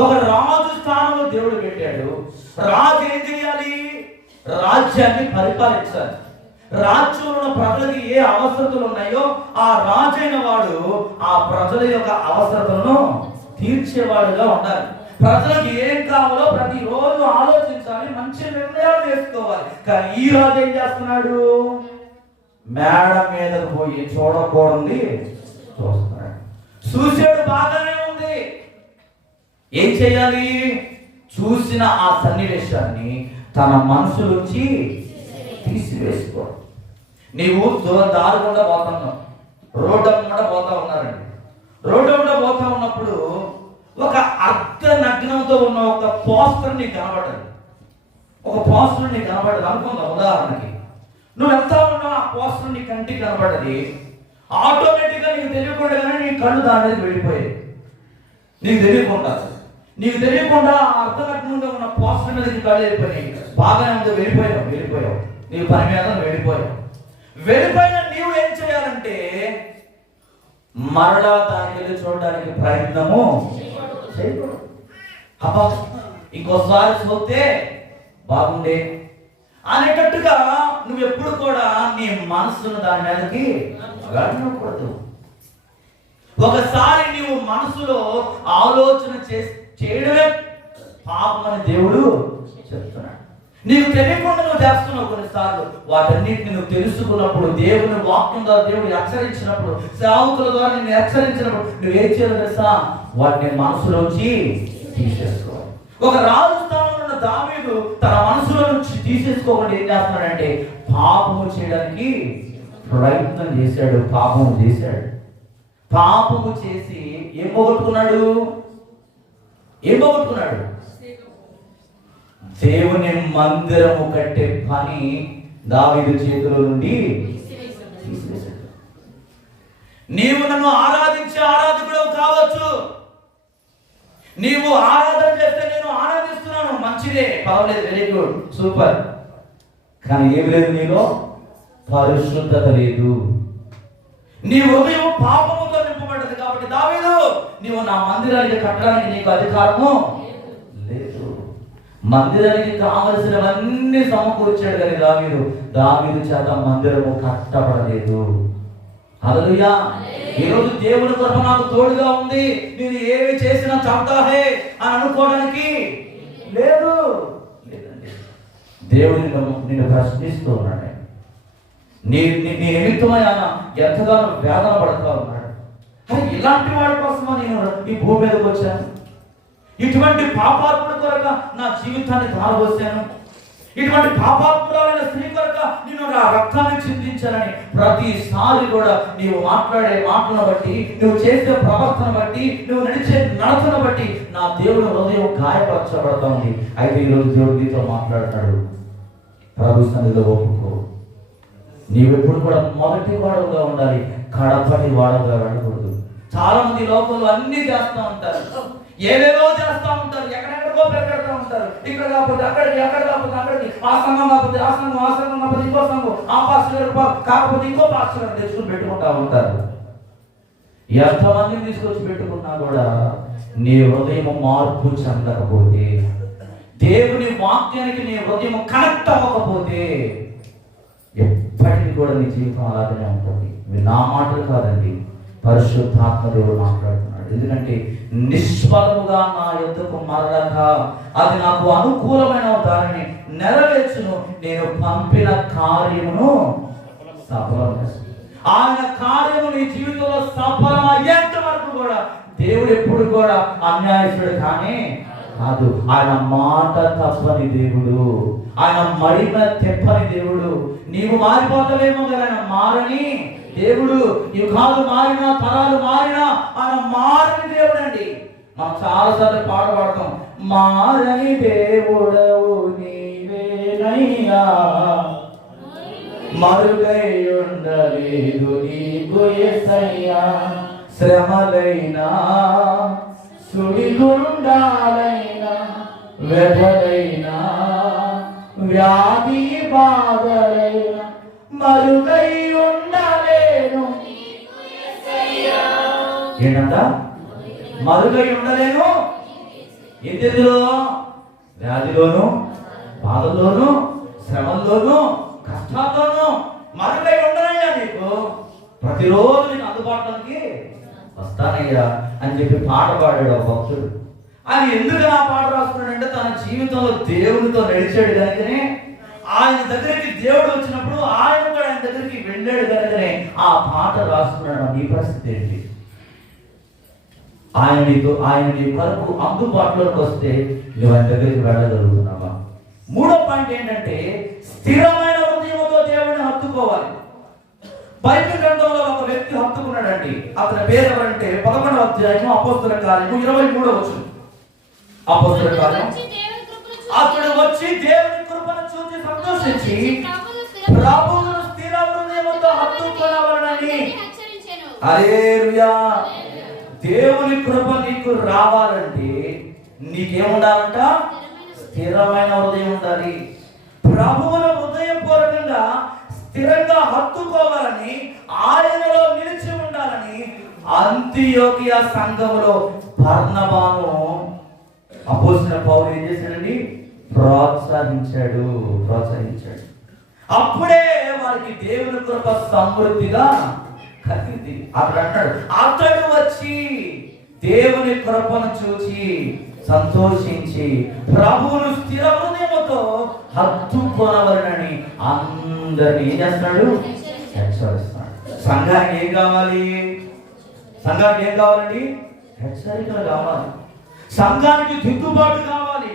ఒక రాజు స్థానంలో దేవుడు పెట్టాడు. రాజు ఏం చేయాలి? రాజ్యాన్ని పరిపాలించాలి. రాజ్యంలో ఉన్న ప్రజలకి ఏ అవసరతలు ఉన్నాయో ఆ రాజైన వాడు ఆ ప్రజల యొక్క అవసరతలను తీర్చేవాడుగా ఉండాలి. ప్రజలకు ఏం కావాలో ప్రతిరోజు ఆలోచించాలి, మంచి నిర్ణయాలు చేసుకోవాలి. కానీ ఈ రాజు ఏం చేస్తున్నాడు? మేడ మీదకు పోయి చూడకూడదు చూస్తున్నాడు. చూసాడు, బాగానే ఉంది. ఏం చేయాలి? చూసిన ఆ సన్నివేశాన్ని తన మనసు నుంచి తీసివేసుకో. నీవు దారి గుండా పోతున్నావు, రోడ్డు గుండా పోతా ఉన్నారండి. రోడ్డు గుండా పోతా ఉన్నప్పుడు ఒక అర్ధ నగ్నంతో ఉన్న ఒక పోస్టర్ నీకు కనబడదు. ఒక పోస్టర్ నీకు కనబడదు అనుకుందాం. ఉదాహరణకి నువ్వు వెళ్తా ఉన్నావు, ఆ పోస్టర్ నీ కంటికి కనబడ్డది, ఆటోమేటిక్గా నీకు తెలియకుండానే నీ కళ్ళు దాని మీద వెళ్ళిపోయాయి. నీకు తెలియకుండా అర్థఘటనంగా ఉన్న పోస్టర్ మీద నీ కళ్ళు వెళ్ళిపోయినాయి. బాగానే ఉందో వెళ్ళిపోయావు, నీ పని మీద వెళ్ళిపోయిన నీవు ఏం చేయాలంటే మరలా దానికి వెళ్ళి చూడడానికి ప్రయత్నము చేయకూడదు. అబ్బా ఇంకోసారి చూస్తే బాగుండే అనేటట్టుగా నువ్వు ఎప్పుడు కూడా నీ మనసును దాని మీదకి వెళ్ళకూడదు. ఒకసారి నీవు మనసులో ఆలోచన చేయడమే పాపమని దేవుడు చెప్తున్నాడు. నీకు తెలియకుండా నువ్వు చేస్తున్నావు. కొన్నిసార్లు వాటన్నిటిని నువ్వు తెలుసుకున్నప్పుడు, దేవుని వాక్యం ద్వారా దేవుడు హెచ్చరించినప్పుడు, సేవకుల ద్వారా నిన్ను హెచ్చరించినప్పుడు నువ్వేం చేయాలి తెలుసా? వాటిని మనసులోంచి తీసేసుకోవాలి. ఒక రాజు స్థానంలో ఉన్న దావీదు తన మనసులో నుంచి తీసేసుకోకుండా ఏం చేస్తున్నాడంటే పాపము చేయడానికి ప్రయత్నం చేశాడు. పాపము చేసి ఏం పోగొట్టుకున్నాడు? దేవుని మందిరము కట్టే పని దావీదు చేతుల నుండి తీసివేశాడు. నీవు నన్ను ఆరాధించే ఆరాధకుడు కావచ్చు. నీవు ఆరాధన చేస్తే నేను ఆరాధిస్తున్నాను, మంచిదే, పర్వాలేదు, వెరీ గుడ్, సూపర్. కానీ ఏమి లేదు, నీలో పరిశుద్ధత లేదు. నీ హృదయం పాపముతో నింపబడ్డది. కాబట్టి దావీదు, నీవు నా మందిరానికి కట్టడానికి నీకు అధికారము లేదు. మందిరానికి కావలసినవన్నీ సమకూర్చాడు కానీ దావీదు చేత మందిరము కట్టబడలేదు. హల్లెలూయా. ఈరోజు దేవుని కృప నాకు తోడుగా ఉంది, నేను ఏమి చేసినా చంపుతాహే అని అనుకోవడానికి లేదండి. దేవుడు నిన్ను ప్రశ్నిస్తూ ఉన్నాడు. నీ నిమిత్తమై ఆయన ఎంతగానో వేదన పడుతూ ఉన్నాడు. ఇలాంటి వాడి కోసమా నేను ఈ భూమి మీదకి వచ్చాను? ఇటువంటి పాపాత్ముల కొరక నా జీవితాన్ని ధారపోసాను. ఇటువంటి పాపాత్మురాలైన స్త్రీ కొరక నేను నా రక్తాన్ని చిందించాలని ప్రతిసారి కూడా నీవు మాట్లాడే మాటలను బట్టి, నువ్వు చేసే ప్రవర్తన బట్టి, నువ్వు నడిచే నడతను బట్టి నా దేవుని హృదయం గాయపరచబడతా ఉంది. అయితే ఈరోజు దేవుడు నీతో మాట్లాడతాడు. ప్రభు సన్నిధిలో ఒప్పుకో. నీవెప్పుడు కూడా మొదటి వాడవుగా ఉండాలి, కడపటి వాడవుగా వెళ్ళకూడదు. చాలా మంది లోకంలో అన్ని చేస్తూ ఉంటారు, ఏవేవో చేస్తూ ఉంటారు, ఎక్కడెక్కడికో పెరగడుతూ ఉంటారు. ఇక్కడ కాకపోతే అక్కడికి, అక్కడ కాకపోతే అక్కడికి, ఆ సంఘం కాకపోతే ఆ సంఘం, ఆ సంఘం కాకపోతే ఇంకో సంఘం, ఆ పాస్టర్ కాకపోతే ఇంకో పాస్టర్ తెచ్చుకుని పెట్టుకుంటా ఉంటారు. ఎంతమందిని తీసుకొచ్చి పెట్టుకున్నా కూడా నీ హృదయం మార్పు చెందకపోతే, దేవుని వాక్యానికి నీ హృదయం కనెక్ట్ అవ్వకపోతే ఎప్పటికీ కూడా నీ జీవితం అలాగనే ఉంటుంది. ఇవి నా మాటలు కాదండి, పరిశుద్ధాత్మ దేవుడు మాట్లాడుతున్నాడు. ఎందుకంటే నిష్ఫలముగా నా యొద్దకు మరలక అది నాకు అనుకూలమైన దానిని నెరవేర్చును, నేను పంపిన కార్యమును సఫలం చేస్తాను. ఆయన కార్యము నీ జీవితంలో సఫలమయ్యేంత వరకు కూడా దేవుడు ఎప్పుడు కూడా అన్యాయస్తుడు కానీ కాదు. ఆయన మాట తప్పని దేవుడు, ఆయన మడిమ తెప్పని దేవుడు. నీవు మారిపోతావేమో కదా, ఆయన మారని దేవుడు. యుగాలు మారినా, తరాలు మారినా ఆయన మారని దేవుడు అండి. మనం చాలాసార్లు పాడతాం, మారని దేవుడవు నీవేనయ్యా, మరుగై ఉండలేదు నీకు యేసయ్యా. శ్రమలైనా, సుడిగుండాలైనా, వ్యధలైనా, వ్యాధి బాధలైనా మరుగై ఉండలేను. ఏంటంట? మరుగై ఉండలేను. ఎందులో? వ్యాధిలోను, బాధల్లోను, శ్రమల్లోను, కష్టాల్లోను మరుగై ఉండనయ్యా. నీకు ప్రతిరోజు నేను అందుబాటులోకి వస్తానయ్యా అని చెప్పి పాట పాడాడు ఒక భక్తుడు. ఆయన ఎందుకు ఆ పాట రాసుకున్నాడంటే తన జీవితంలో దేవునితో నడిచాడు కనుకనే, ఆయన దగ్గరికి దేవుడు వచ్చినప్పుడు ఆయన కూడా ఆయన దగ్గరికి వెళ్ళాడు కనుకనే ఆ పాట రాసుకున్నాడు. నీ పరిస్థితి ఏంటి? ఆయన నీ కొరకు అందుబాటులోకి వస్తే నువ్వు ఆయన దగ్గరికి వెళ్ళగలుగుతున్నావా? మూడో పాయింట్ ఏంటంటే స్థిరమైన హృదయంతో దేవుడిని హత్తుకోవాలి. బైబిల్ గ్రంథంలో ఒక వ్యక్తి హత్తుకున్నాడండి. అతని పేరు ఎవరంటే 11వ అధ్యాయం అపోస్తల కార్యము 23వ వచనం. అపోస్తల కార్యం. అతడు వచ్చి దేవుని కృప సంతోషించి ప్రభువును స్థిర హృదయముతో హత్తుకొనవలెనని. హల్లెలూయా. దేవుని కృప నీకు రావాలంటే నీకేముండాలంట? స్థిరమైన హృదయం ఉండాలి. ప్రభువును హృదయపూర్వకంగా స్థిరంగా హత్తుకోవాలని, ఆయనలో నిలిచి ఉండాలని అంతియోకియ సంఘములో బర్నబాను అపోస్తలుడైన పౌలు ఏం చేశాడండి? ప్రోత్సహించాడు. అప్పుడే వారికి దేవుని కృప సమృద్ధిగా కలిగింది. అప్పుడు అంటాడు, అతడు వచ్చి దేవుని కృపను చూచి సంతోషించి ప్రభువును స్థిర హృదయముతో హత్తుకొనవలెనని అందరినీ ఏం చేస్తున్నాడు? హెచ్చరిస్తున్నాడు. సంఘానికి ఏం కావాలి? సంఘానికి ఏం కావాలండి? హెచ్చరికలు కావాలి. సంఘానికి దిద్దుబాటు కావాలి.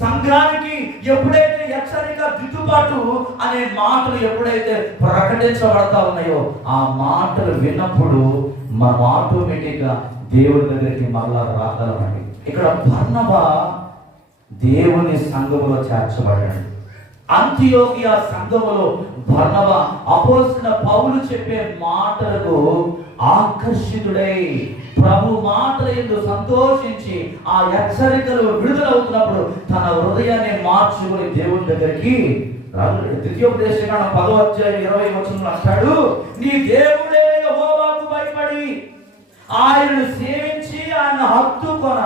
సంఘానికి ఎప్పుడైతే హెచ్చరిక, దిద్దుబాటు అనే మాటలు ఎప్పుడైతే ప్రకటించబడతా ఉన్నాయో ఆ మాటలు విన్నప్పుడు మనం ఆటోమేటిక్గా దేవుడి దగ్గరికి మళ్ళా రాగలమండి. ఇక్కడ బర్నబా దేవుని సంఘములో చేర్చబడ్డాడు. అంతియోకియ సంఘములో బర్నబా అపోస్తలుడైన పౌలు చెప్పే మాటలకు ఆకర్షితుడై ప్రభు మాటల యందు సంతోషించి ఆ హెచ్చరికలు విడుదలవుతున్నప్పుడు తన హృదయాన్ని మార్చుకుని దేవుని దగ్గరికి రాగలడు. ద్వితీయోపదేశకాండం 10వ అధ్యాయం 20వ వచనంలో అంటాడు, నీ దేవుడే యెహోవాకు భయపడి ఆయనను సేవించి ఆయన హత్తుకొన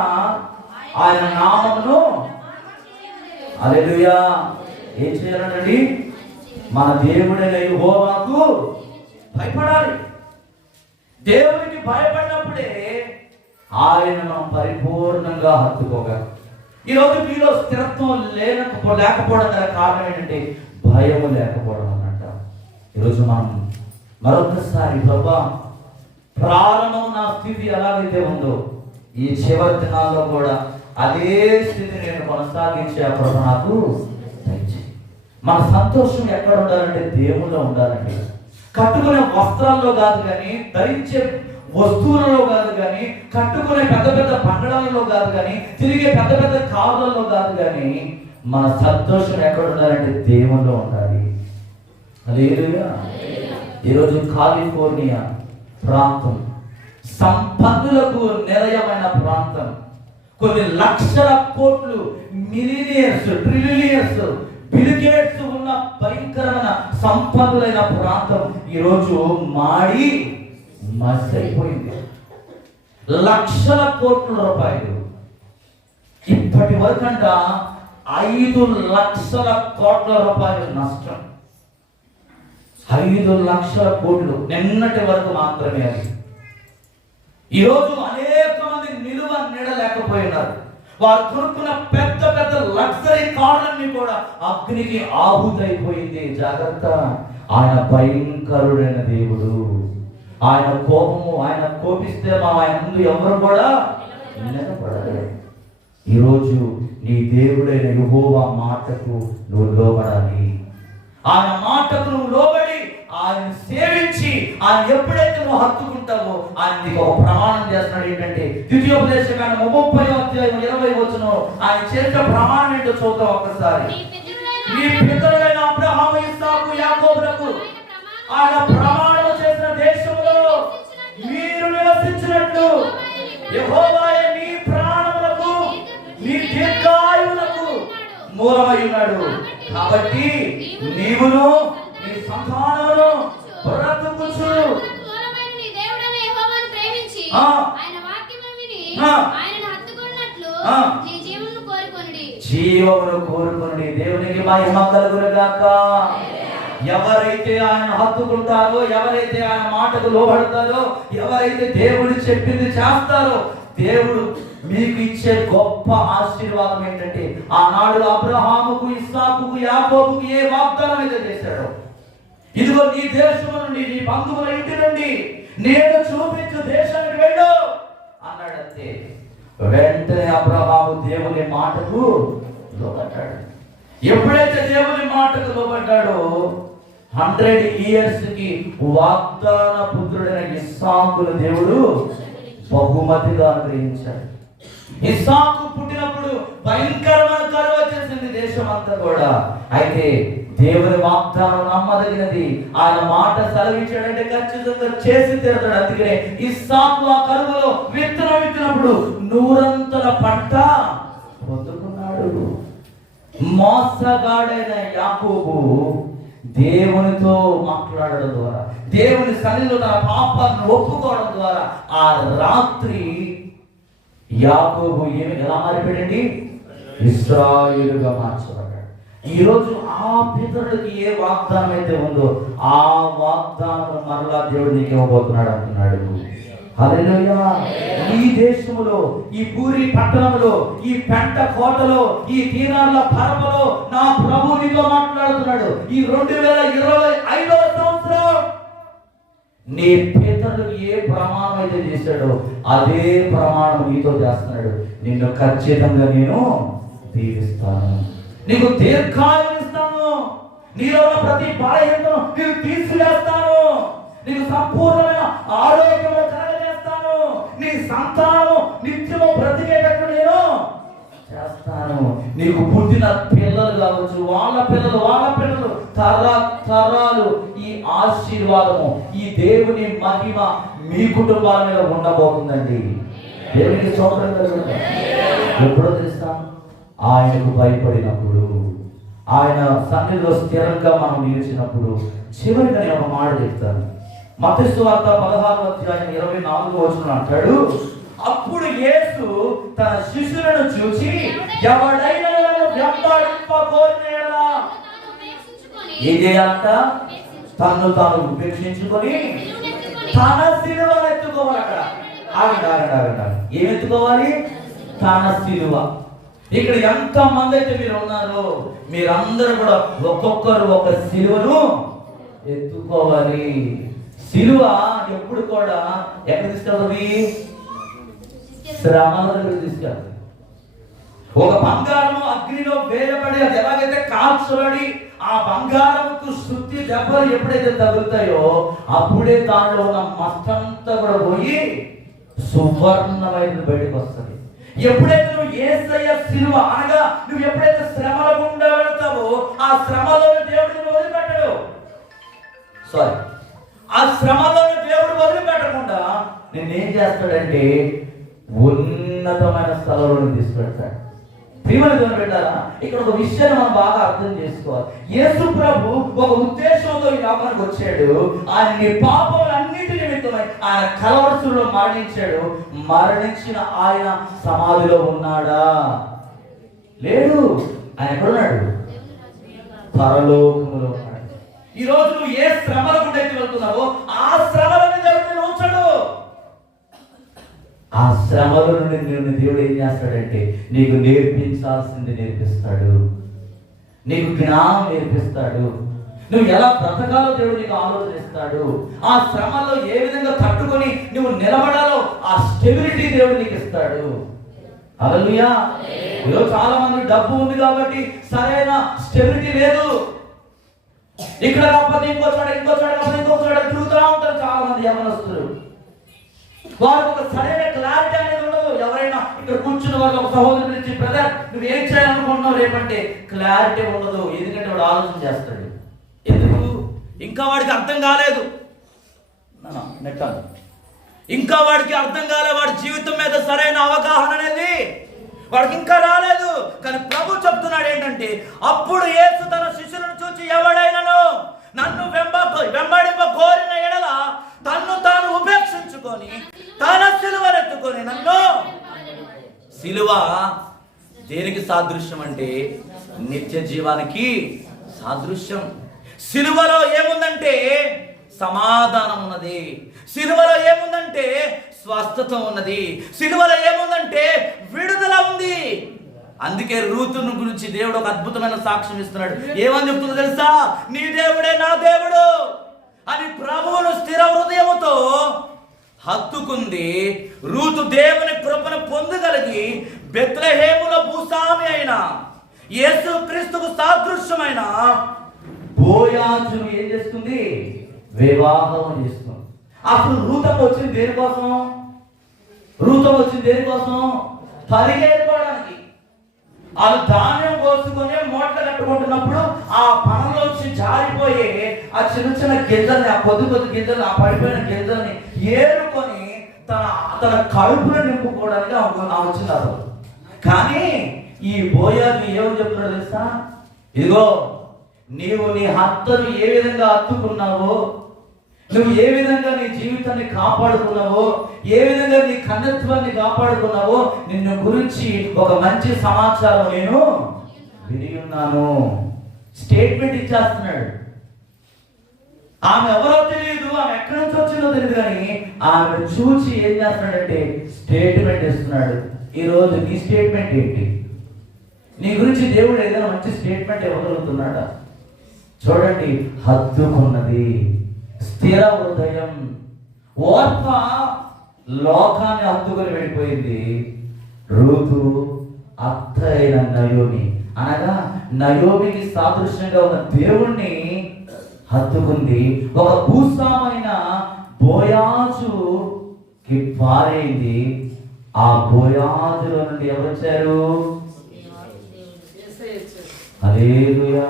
ఆయన నామమును. హల్లెలూయా. ఏం చేయాలండి? మన దేవుడైన యెహోవాకు భయపడాలి. దేవునికి భయపడినప్పుడే ఆయన మనం పరిపూర్ణంగా హత్తుకోగలం. ఈరోజు మీలో స్థిరత్వం లేకపోవడం గల కారణం ఏంటంటే భయం లేకపోవడం అన్నట్ట. ఈరోజు మనం మరొకసారి ప్రభా, ప్రారంభం నా స్థితి ఎలాగైతే ఉందో ఈ చివరి దినాల్లో కూడా అదే స్థితి నేను కొనసాగించే ఆ ప్రభు నాకు దయచేయి. మన సంతోషం ఎక్కడ ఉండాలంటే దేవుల్లో ఉండాలండి. కట్టుకునే వస్త్రాల్లో కాదు కానీ, ధరించే వస్తువులలో కాదు కానీ, కట్టుకునే పెద్ద పెద్ద పండగలలో కాదు కానీ, తిరిగే పెద్ద పెద్ద కార్లలో కాదు కానీ, మన సంతోషం ఎక్కడ ఉండాలంటే దేవుల్లో ఉండాలి. హల్లెలూయా. ఈరోజు కాలిఫోర్నియా ప్రాంతం సంపన్నులకు నిలయమైన ప్రాంతం. కొన్ని లక్షల కోట్లు, మిలియనియర్స్, ట్రిలియనియర్స్, బిల్గేట్స్ ఉన్న భయంకరమైన సంపన్నులైన ప్రాంతం ఈరోజు మాడి మసైపోయింది. లక్షల కోట్ల రూపాయలు. ఇప్పటి వరకంట 5 లక్షల కోట్ల రూపాయలు నష్టం. 5 లక్షల కోట్లు నిన్నటి వరకు మాత్రమే. అది ఈరోజు అనేక మంది నిలువ నీడలేకపోయినారు. వారు కొనుక్కున్న పెద్ద పెద్ద లగ్జరీ కార్లన్నీ కూడా అగ్నికి ఆహుతైపోయింది. జాగ్రత్త. ఆయన భయంకరుడైన దేవుడు. ఆయన కోపము, ఆయన కోపిస్తే ఆయన ముందు ఎవరు కూడా నిలబడలేరు. ఈరోజు నీ దేవుడైన యెహోవా మాటకు నువ్వు లోబడాలి. ఆయన మాటకు నువ్వు లోబడి ఆయన సేవించి ఆయన ఎప్పుడైతే నువ్వు హత్తుకుంటావో ఆయన నీకు ఒక ప్రమాణం చేస్తున్నాడు. ఏంటంటే ద్వితీయోపదేశకాండం 30వ అధ్యాయం 20వ వచనం ఆయన చేసిన ప్రమాణం ఏంటో చూద్దాం ఒక్కసారి. నీ పితరులైన అబ్రహాము, ఇస్సాకు, యాకోబులకు ఆయన ప్రమాణం చేసిన దేశంలో మీరు నివసించినట్లు యెహోవాయే నీ ప్రాణములకు, నీ దీర్ఘాయువులకు మూలమై ఉన్నాడు. కాబట్టి నీవును నీ సంతానమును బ్రతుకుచు జీవమును కోరుకొనుడి. దేవునికి మహిమ కలుగును గాక. ఎవరైతే ఆయన హత్తుకుంటారో, ఎవరైతే ఆయన మాటకు లోబడతారో, ఎవరైతే దేవుడు చెప్పింది చేస్తారో, దేవుడు మీకు ఇచ్చే గొప్ప ఆశీర్వాదం ఏంటంటే ఆనాడు అబ్రహాముకు, ఇస్సాకుకు, యాకోబుకు ఏ వాగ్దానం అయితే చేశాడో, ఇదిగో నీ దేశం నుండి, నీ బంధువుల ఇంటి నుండి నేను చూపించు దేశానికి వెళ్ళు అన్నాడంతే. వెంటనే అబ్రహాము దేవుని మాటకు లోబడ్డాడు. ఎప్పుడైతే దేవుని మాటకు లోబడ్డాడో 100 years కి వాగ్దాన పుత్రుడైన ఇస్సాకును దేవుడు బహుమతిగా అనుగ్రహించాడు. ఇస్సాకు పుట్టినప్పుడు భయంకరమైన కరువు వచ్చేసింది. వచ్చింది దేశం అంతా కూడా. అయితే దేవుని వాగ్దానం నమ్మదగినది. ఆయన మాట సెలవించాడంటే ఖచ్చితంగా చేసి తీరుతాడు. అందుకనే ఇస్సాకు ఆ కరువులో విత్తనం విత్తినప్పుడు 100 పంట పొందుకున్నాడు. మోసగాడైన యాకోబు దేవునితో మాట్లాడడం ద్వారా, దేవుని సన్నిధిలో తన పాపాలను ఒప్పుకోవడం ద్వారా ఆ రాత్రి యాకోబు ఎలా మారిపోయాడండి? ఇశ్రాయేలుగా మార్చబడ్డాడు. ఈరోజు ఆ పితరులకి ఏ వాగ్దానం అయితే ఉందో ఆ వాగ్దానం మరలా దేవుడు నీకు ఇవ్వబోతున్నాడు అంటున్నాడు. హల్లెలూయా. ఈ దేశములో, ఈ పూరి పట్టణంలో, ఈ పెంట కోటలో, ఈ తీరాల పరమలో నా ప్రభు నీతో మాట్లాడుతున్నాడు. ఈ 2025వ సంవత్సరం నీ పితరులకు ఏ ప్రమాణం అయితే చేశాడో అదే ప్రమాణం నీతో చేస్తున్నాడు. నిన్ను ఖచ్చితంగా నేను దీవిస్తాను, నీకు దీర్ఘాయువు ఇస్తాను, నీలో ఉన్న ప్రతి బలహీనతను నేను తీసివేస్తాను, నీకు సంపూర్ణమైన ఆరోగ్యం కలగజేస్తాను, నీ సంతానం నిత్యము బ్రతికేటట్టు నేను చేస్తాను. నీకు పుట్టిన పిల్లలు కావచ్చు, వాళ్ళ పిల్లలు తరాలు ఈ ఆశీర్వాదము, ఈ దేవుని మహిమ మీ కుటుంబాల మీద ఉండబోతుందండి. దేవునికి స్తోత్రం కలుగుతుంది. ఎప్పుడో తెలుసా? ఆయనకు భయపడినప్పుడు, ఆయన సన్నిధిలో స్థిరంగా మనం నిలిచినప్పుడు. చివరిగా నేను ఒక మాట చెప్తాను. మత్తయి సువార్త 16:24 అంటాడు, అప్పుడు యేసు తన శిష్యులను చూసి ఎవడైనా వెంబడింపకోరిన యెడల ఏం చేయాలంట? తన్ను తాను ఉపేక్షించుకొని తన సిలువను ఎత్తుకోవాలి. అక్కడ ఆగండి. ఏం ఎత్తుకోవాలి? తన సిలువ. ఇక్కడ ఎంత మంది అయితే మీరు ఉన్నారో మీరందరూ కూడా ఒక్కొక్కరు ఒక సిలువను ఎత్తుకోవాలి. సిలువ ఎప్పుడు కూడా ఎక్కడ తీసుకెళ్తుంది? శ్రమల దగ్గర తీసుకెళ్తుంది. ఒక బంగారము అగ్నిలో వేయబడి అది ఎలాగైతే కాల్చబడి ఆ బంగారంకు శుద్ధి దెబ్బలు ఎప్పుడైతే తగులుతాయో అప్పుడే దానిలో ఉన్న మస్తంతా కూడా పోయి సువర్ణమైన బయటకు వస్తుంది. ఎప్పుడైతే నువ్వు యేసయ్య సిలువ అనగా నువ్వు ఎప్పుడైతే శ్రమల గుండా వెళ్తావో ఆ శ్రమలో దేవుడిని వదిలిపెట్టడు. ఆ శ్రమలో దేవుడు వదిలిపెట్టకుండా నేనేం చేస్తాడంటే ఉన్నతమైన స్థలంలో తీసుకెళ్తాడు. ప్రియమైన దేవుని బిడ్డలారా, ఇక్కడ ఒక విషయాన్ని మనం బాగా అర్థం చేసుకోవాలి. యేసు ప్రభు ఒక ఉద్దేశంతో ఈ లోకానికి వచ్చాడు. ఆయన నీ పాపములన్నిటి నిమిత్తమై ఆయన కలవరసులో మరణించాడు. మరణించిన ఆయన సమాధిలో ఉన్నాడా? లేడు. ఆయన ఎక్కడున్నాడు? పరలోకములో ఉన్నాడు. ఈ రోజు నువ్వు ఏ శ్రమల గుండా వెళ్తున్నావో ఆ శ్రమలను దేవుడు ఉంచడు. ఆ శ్రమల నుండి నిన్ను దేవుడు ఏం చేస్తాడంటే నీకు నేర్పించాల్సింది నేర్పిస్తాడు, నీకు జ్ఞానం నేర్పిస్తాడు, నువ్వు ఎలా బ్రతకాలో దేవుడు నీకు ఆలోచనిస్తాడు. ఆ శ్రమలో ఏ విధంగా తట్టుకొని నువ్వు నిలబడాలో ఆ స్టెబిలిటీ దేవుడు నీకు ఇస్తాడు. హల్లెలూయా. ఈరోజు చాలా మంది డబ్బు ఉంది కాబట్టి సరైన స్టెబిలిటీ లేదు. ఇక్కడ కాకపోతే ఇంకో చోట తిరుగుతూ ఉంటారు చాలా మంది యవనస్తులు. వారికి ఒక సరైన క్లారిటీ అనేది ఉండదు. ఎవరైనా ఇక్కడ కూర్చున్న వాళ్ళు ఒక సహోదరుడు నుంచి బ్రదర్ నువ్వు ఏం చేయాలనుకుంటున్నావు రేపంటే క్లారిటీ ఉండదు. ఎందుకంటే వాడు ఆలోచన చేస్తాడు. ఎందుకు? ఇంకా వాడికి అర్థం కాలేదు. ఇంకా వాడికి అర్థం కాలే. వాడి జీవితం మీద సరైన అవగాహన అనేది వాడికి ఇంకా రాలేదు. కానీ ప్రభు చెప్తున్నాడు ఏంటంటే అప్పుడు యేసు తన శిష్యులను చూసి ఎవడైనాను నన్ను వెంబడింప కోరిన ఎడల తన్ను తాను ఉపేక్షించుకొని తన సిలువనెత్తుకొని నన్ను. సిలువ దేనికి సాదృశ్యం అంటే నిత్య జీవానికి సాదృశ్యం. సిలువలో ఏముందంటే సమాధానం ఉన్నది. సిలువలో ఏముందంటే స్వస్థత ఉన్నది. సిలువలో ఏముందంటే విడుదల ఉంది. అందుకే రూతును గురించి దేవుడు ఒక అద్భుతమైన సాక్ష్యం ఇస్తున్నాడు. ఏమని చెప్తుందో తెలుసా? నీ దేవుడే నా దేవుడు అని ప్రభువును స్థిర హృదయముతో హత్తుకుంది. రూతు దేవుని కృపను పొందగలిగి బెత్లెహేములో భూస్వామి అయిన యేసు క్రీస్తుకు సాదృశ్యమైన బోయాజును ఏం చేస్తుంది? వివాహం చేస్తుంది. అప్పుడు రూతం వచ్చింది దేనికోసం? పరిగెత్తుకోవడానికి. వాళ్ళు ధాన్యం కోసుకొని మూటలు కట్టుకుంటున్నప్పుడు ఆ పనంలోంచి జారిపోయే ఆ చిన్న చిన్న గింజల్ని, ఆ కొద్ది కొద్ది గింజల్ని, ఆ పడిపోయిన గింజల్ని ఏరుకొని తన కడుపును నింపుకోవడానికి వచ్చినారు. కానీ ఈ బోయాజు ఏమని చెప్తున్నాడు తెలుసా? ఇదిగో, నీవు నీ హత్తను ఏ విధంగా హత్తుకున్నావో, నువ్వు ఏ విధంగా నీ జీవితాన్ని కాపాడుకున్నావో, ఏ విధంగా నీ కన్నత్వాన్ని కాపాడుకున్నావో నిన్ను గురించి ఒక మంచి సమాచారం నేను విని ఉన్నాను. స్టేట్మెంట్ ఇచ్చేస్తున్నాడు. ఆమె ఎవరో తెలియదు, ఆమె ఎక్కడి నుంచి వచ్చిందో తెలియదు, కానీ ఆమె చూసి ఏం చేస్తున్నాడంటే స్టేట్మెంట్ ఇస్తున్నాడు. ఈరోజు నీ స్టేట్మెంట్ ఏంటి? నీ గురించి దేవుడు ఏదైనా మంచి స్టేట్మెంట్ ఇవ్వగలుగుతున్నాడా? చూడండి, హత్తుకున్నది, స్థిర హృదయం. ఓర్ప లోకాన్ని హత్తుకుని వెళ్ళిపోయింది. రూతు అత్త అయిన నయోమి, అనగా నయోమికి సాదృశ్యంగా ఉన్న దేవుణ్ణి హత్తుకుంది. ఒక భూస్వామైన బోయాజుకి పారైంది. ఆ బోయాజులో నుండి ఎవరు వచ్చారు? హల్లెలూయా.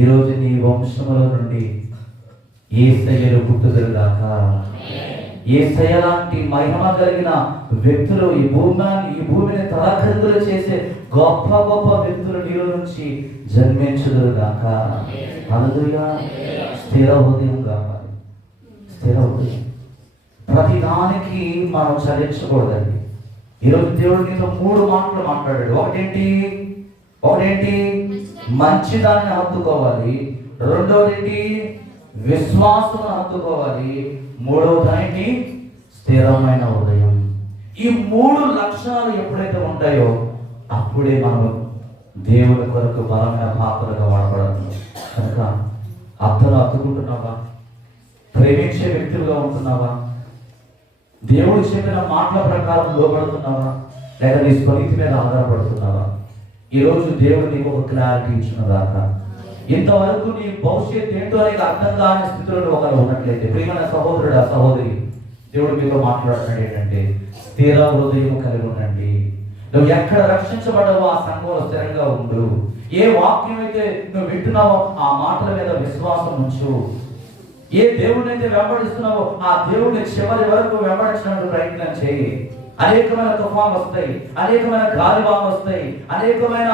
ఈరోజు నీ వంశముల నుండి యేసయ్యలు పుట్టుదరుగాక. యేసయ్య లాంటి మహిమ కలిగిన వ్యక్తులు ఈ భూమిని తలక్రిందులు చేసే గొప్ప గొప్ప వ్యక్తులు నీలో నుంచి జన్మించుదురుగాక. హల్లెలూయా. స్థిర హృదయం కావాలి, స్థిర హృదయం. ప్రతి దానికి మనం చలించకూడదండి. ఈరోజు దేవుడు నీతో 3 మాటలు మాట్లాడాడు. ఒకటేంటి? మంచిదాన్ని హత్తుకోవాలి. రెండోది విశ్వాసం హత్తుకోవాలి. మూడవది స్థిరమైన హృదయం. ఈ 3 లక్షణాలు ఎప్పుడైతే ఉంటాయో అప్పుడే మనం దేవుడి కొరకు బలమైన పాత్రగా వాడబడతాం. కనుక అత్తను హత్తుకుంటున్నావా? ప్రేమించే వ్యక్తులుగా ఉంటున్నావా? దేవుడు చెప్పిన మాటల ప్రకారం లోబడుతున్నావా? లేదా నీ స్వరీతి మీద ఆధారపడుతున్నావా? ఈరోజు దేవుడు నీకు ఒక క్లారిటీ ఇచ్చినదాకా, ఇంతవరకు నీ భవిష్యత్తు ఏంటో అనేది అర్థం కాని స్థితిలో ఒకరు ఉన్నట్లయితే, ప్రియమైన సహోదరుడు, సహోదరి, దేవుడు మీతో మాట్లాడుతున్నాడు ఏంటంటే స్థిర హృదయం కలిగి ఉండండి. నువ్వు ఎక్కడ రక్షించబడ్డావో ఆ సంఘంలో స్థిరంగా ఉండు. ఏ వాక్యం అయితే నువ్వు వింటున్నావో ఆ మాటల మీద విశ్వాసం ఉంచు. ఏ దేవుడిని అయితే వెంబడిస్తున్నావో ఆ దేవుడిని చివరి వరకు వెంబడించడానికి ప్రయత్నం చేయి. అనేకమైన తుఫాన్లు వస్తాయి, అనేకమైన గాలివానలు వస్తాయి, అనేకమైన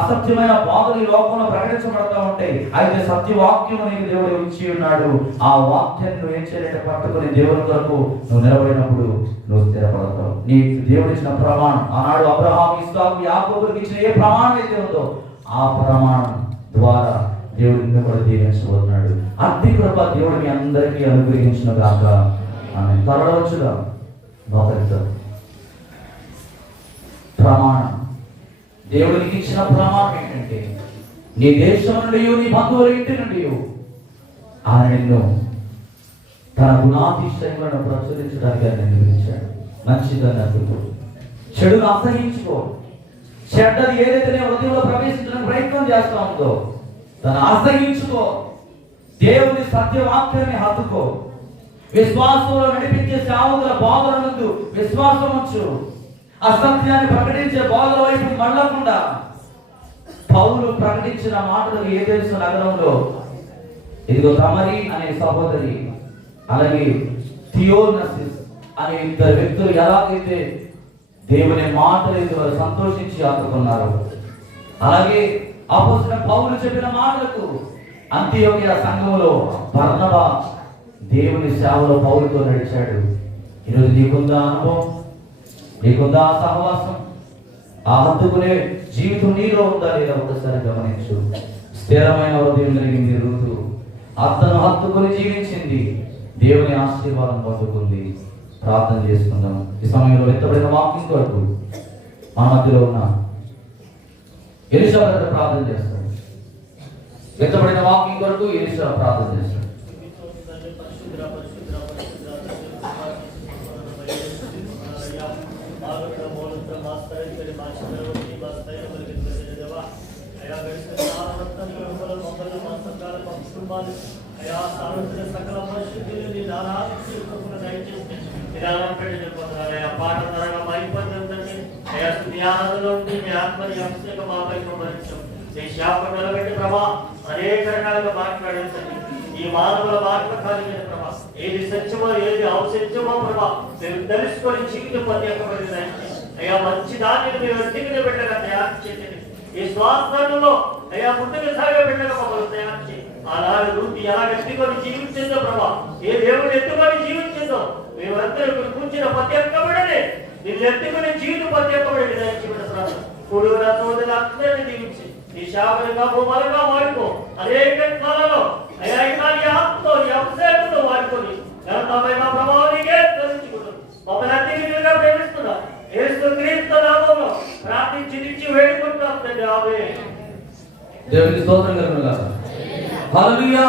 అసత్యమైన బాధలు ఈ లోకంలో ప్రకటించబడతా ఉంటాయి. అయితే సత్యవాక్యం నీకు దేవుడు ఇచ్చి ఉన్నాడు. ఆ వాక్యాన్ని నువ్వు ఏం చేయాలంటే పట్టుకుని దేవుని కొరకు నువ్వు నిలబడినప్పుడు నువ్వు స్థిరపడతావు. నీ దేవుడు ఇచ్చిన ప్రమాణం, ఆనాడు అబ్రహాము, ఇస్సాకు, యాకోబులకు ఇచ్చిన ఏ ప్రమాణం అయితే ఉందో ఆ ప్రమాణం ద్వారా దేవుడు నిన్ను కూడా దీవించబోతున్నాడు. అట్టి కృప దేవుడు మీ అందరికీ అనుగ్రహించిన గాక. ఆమె త్వరలోచుగా ప్రమాణం, దేవుడికి ఇచ్చిన ప్రమాణం ఏంటంటే నీ దేశం నుండి, నీ బంధువుల ఇంటి నుండి ఆయన నిన్ను తన గుణాతిశయములను ప్రచురించడానికి ఆయన నిర్మించాడు. మంచిదని అందుకో, చెడును అసహించుకో. చెడ్డది ఏదైతే నీ హృదయంలో ప్రవేశించడానికి ప్రయత్నం చేస్తా ఉందో దాన్ని అసహించుకో. దేవుని సత్యవాక్యాన్ని హత్తుకో. విశ్వాసంలో నడిపించే సేవకుల బోధన నందు విశ్వాసం ఉంచు. అసత్యాన్ని ప్రకటించే బోధన వైపు మళ్ళకుండా పౌలు ప్రకటించిన మాటలు ఏథెన్సు నగరంలో ఇదిగో తమరి అనే సహోదరి, అలాగే థియోనసిస్ అనే 2 వ్యక్తులు ఎలాగైతే దేవుని మాటలు ఎదురు సంతోషించి ఆదుకున్నారు, అలాగే అపోస్తలుడైన పౌలు చెప్పిన మాటలకు అంతియోకియ సంఘంలో బర్నబా దేవుని సేవలో పౌలుతో నడిచాడు. ఈరోజు నీకుందా అనుభవం? నీకుందా సహవాసం? ఆ హత్తుకునే జీవితం నీలో ఉందా లేదా ఒకసారి గమనించు. స్థిరమైన హృదయం కలిగింది రూతు. అతను హత్తుకుని జీవించింది, దేవుని ఆశీర్వాదం పొందుకుంది. ప్రార్థన చేసుకుందాం. ఈ సమయంలో ఎత్తబడిన వాక్యం కొరకు మన మధ్యలో ఉన్న ఎలీషా ప్రార్థన చేస్తాడు. ఎత్తబడిన వాక్యం కొరకు ఎలీషా ప్రార్థన చేస్తాడు. అయా సార్వత్రిక సకల పరిశుద్ధులు నీ ఆరాధించి దయచేసి పాట త్వరగా మైపొందండి. అయా స్థుతి ఆనందంలో ఉండి మీ ఆత్మని అభిషేకం మాపై కుమ్మరించు. మీ శాపం నిలబెట్టి ప్రభా అనేక రకాలుగా మాట్లాడించండి. ఈ మానవుల మార్గ కలిగిన ప్రభా ఏది సత్యమో ఏది ఔసత్యమో ప్రభా మీరు తెలుసుకొని జీవితం పొందేకబడి అయ్యా మంచి దానిని మీరు దిగులు పెట్టగా తయారు చేయండి. ఈ స్వాస్థ్యంలో అయ్యా ముందుకు సాగబెట్టగా మమ్మల్ని తయారు చేయండి. అలాగే వృత్తి ఎలా ఎత్తుకొని జీవించిందో ప్రభా ఏ దేవుడు ఎత్తుకొని జీవించిందో మేమందరూ కూర్చిన ప్రత్యేకబడలే మీరు ఎత్తుకుని జీవితం ప్రత్యేకబడి కూడి అందరినీ జీవించి ఈ శాపంగా భూమలుగా వాడుకో అనేక కాలంలో అయ్యా ఇలాంటి ఆత్మతో ఈ అభిషేకంతో వాడుకొని ఘనతమైన ప్రభావానికే తరించుకుంటాం. మమ్మల్ని అతిగా ప్రేమిస్తున్నా యేసు క్రీస్తు నామములో ప్రార్థించి నిలిచి వేడుకుంటాం తండ్రి. ఆమేన్. దేవునికి స్తోత్రం కలుగును గాక. హల్లెలూయా.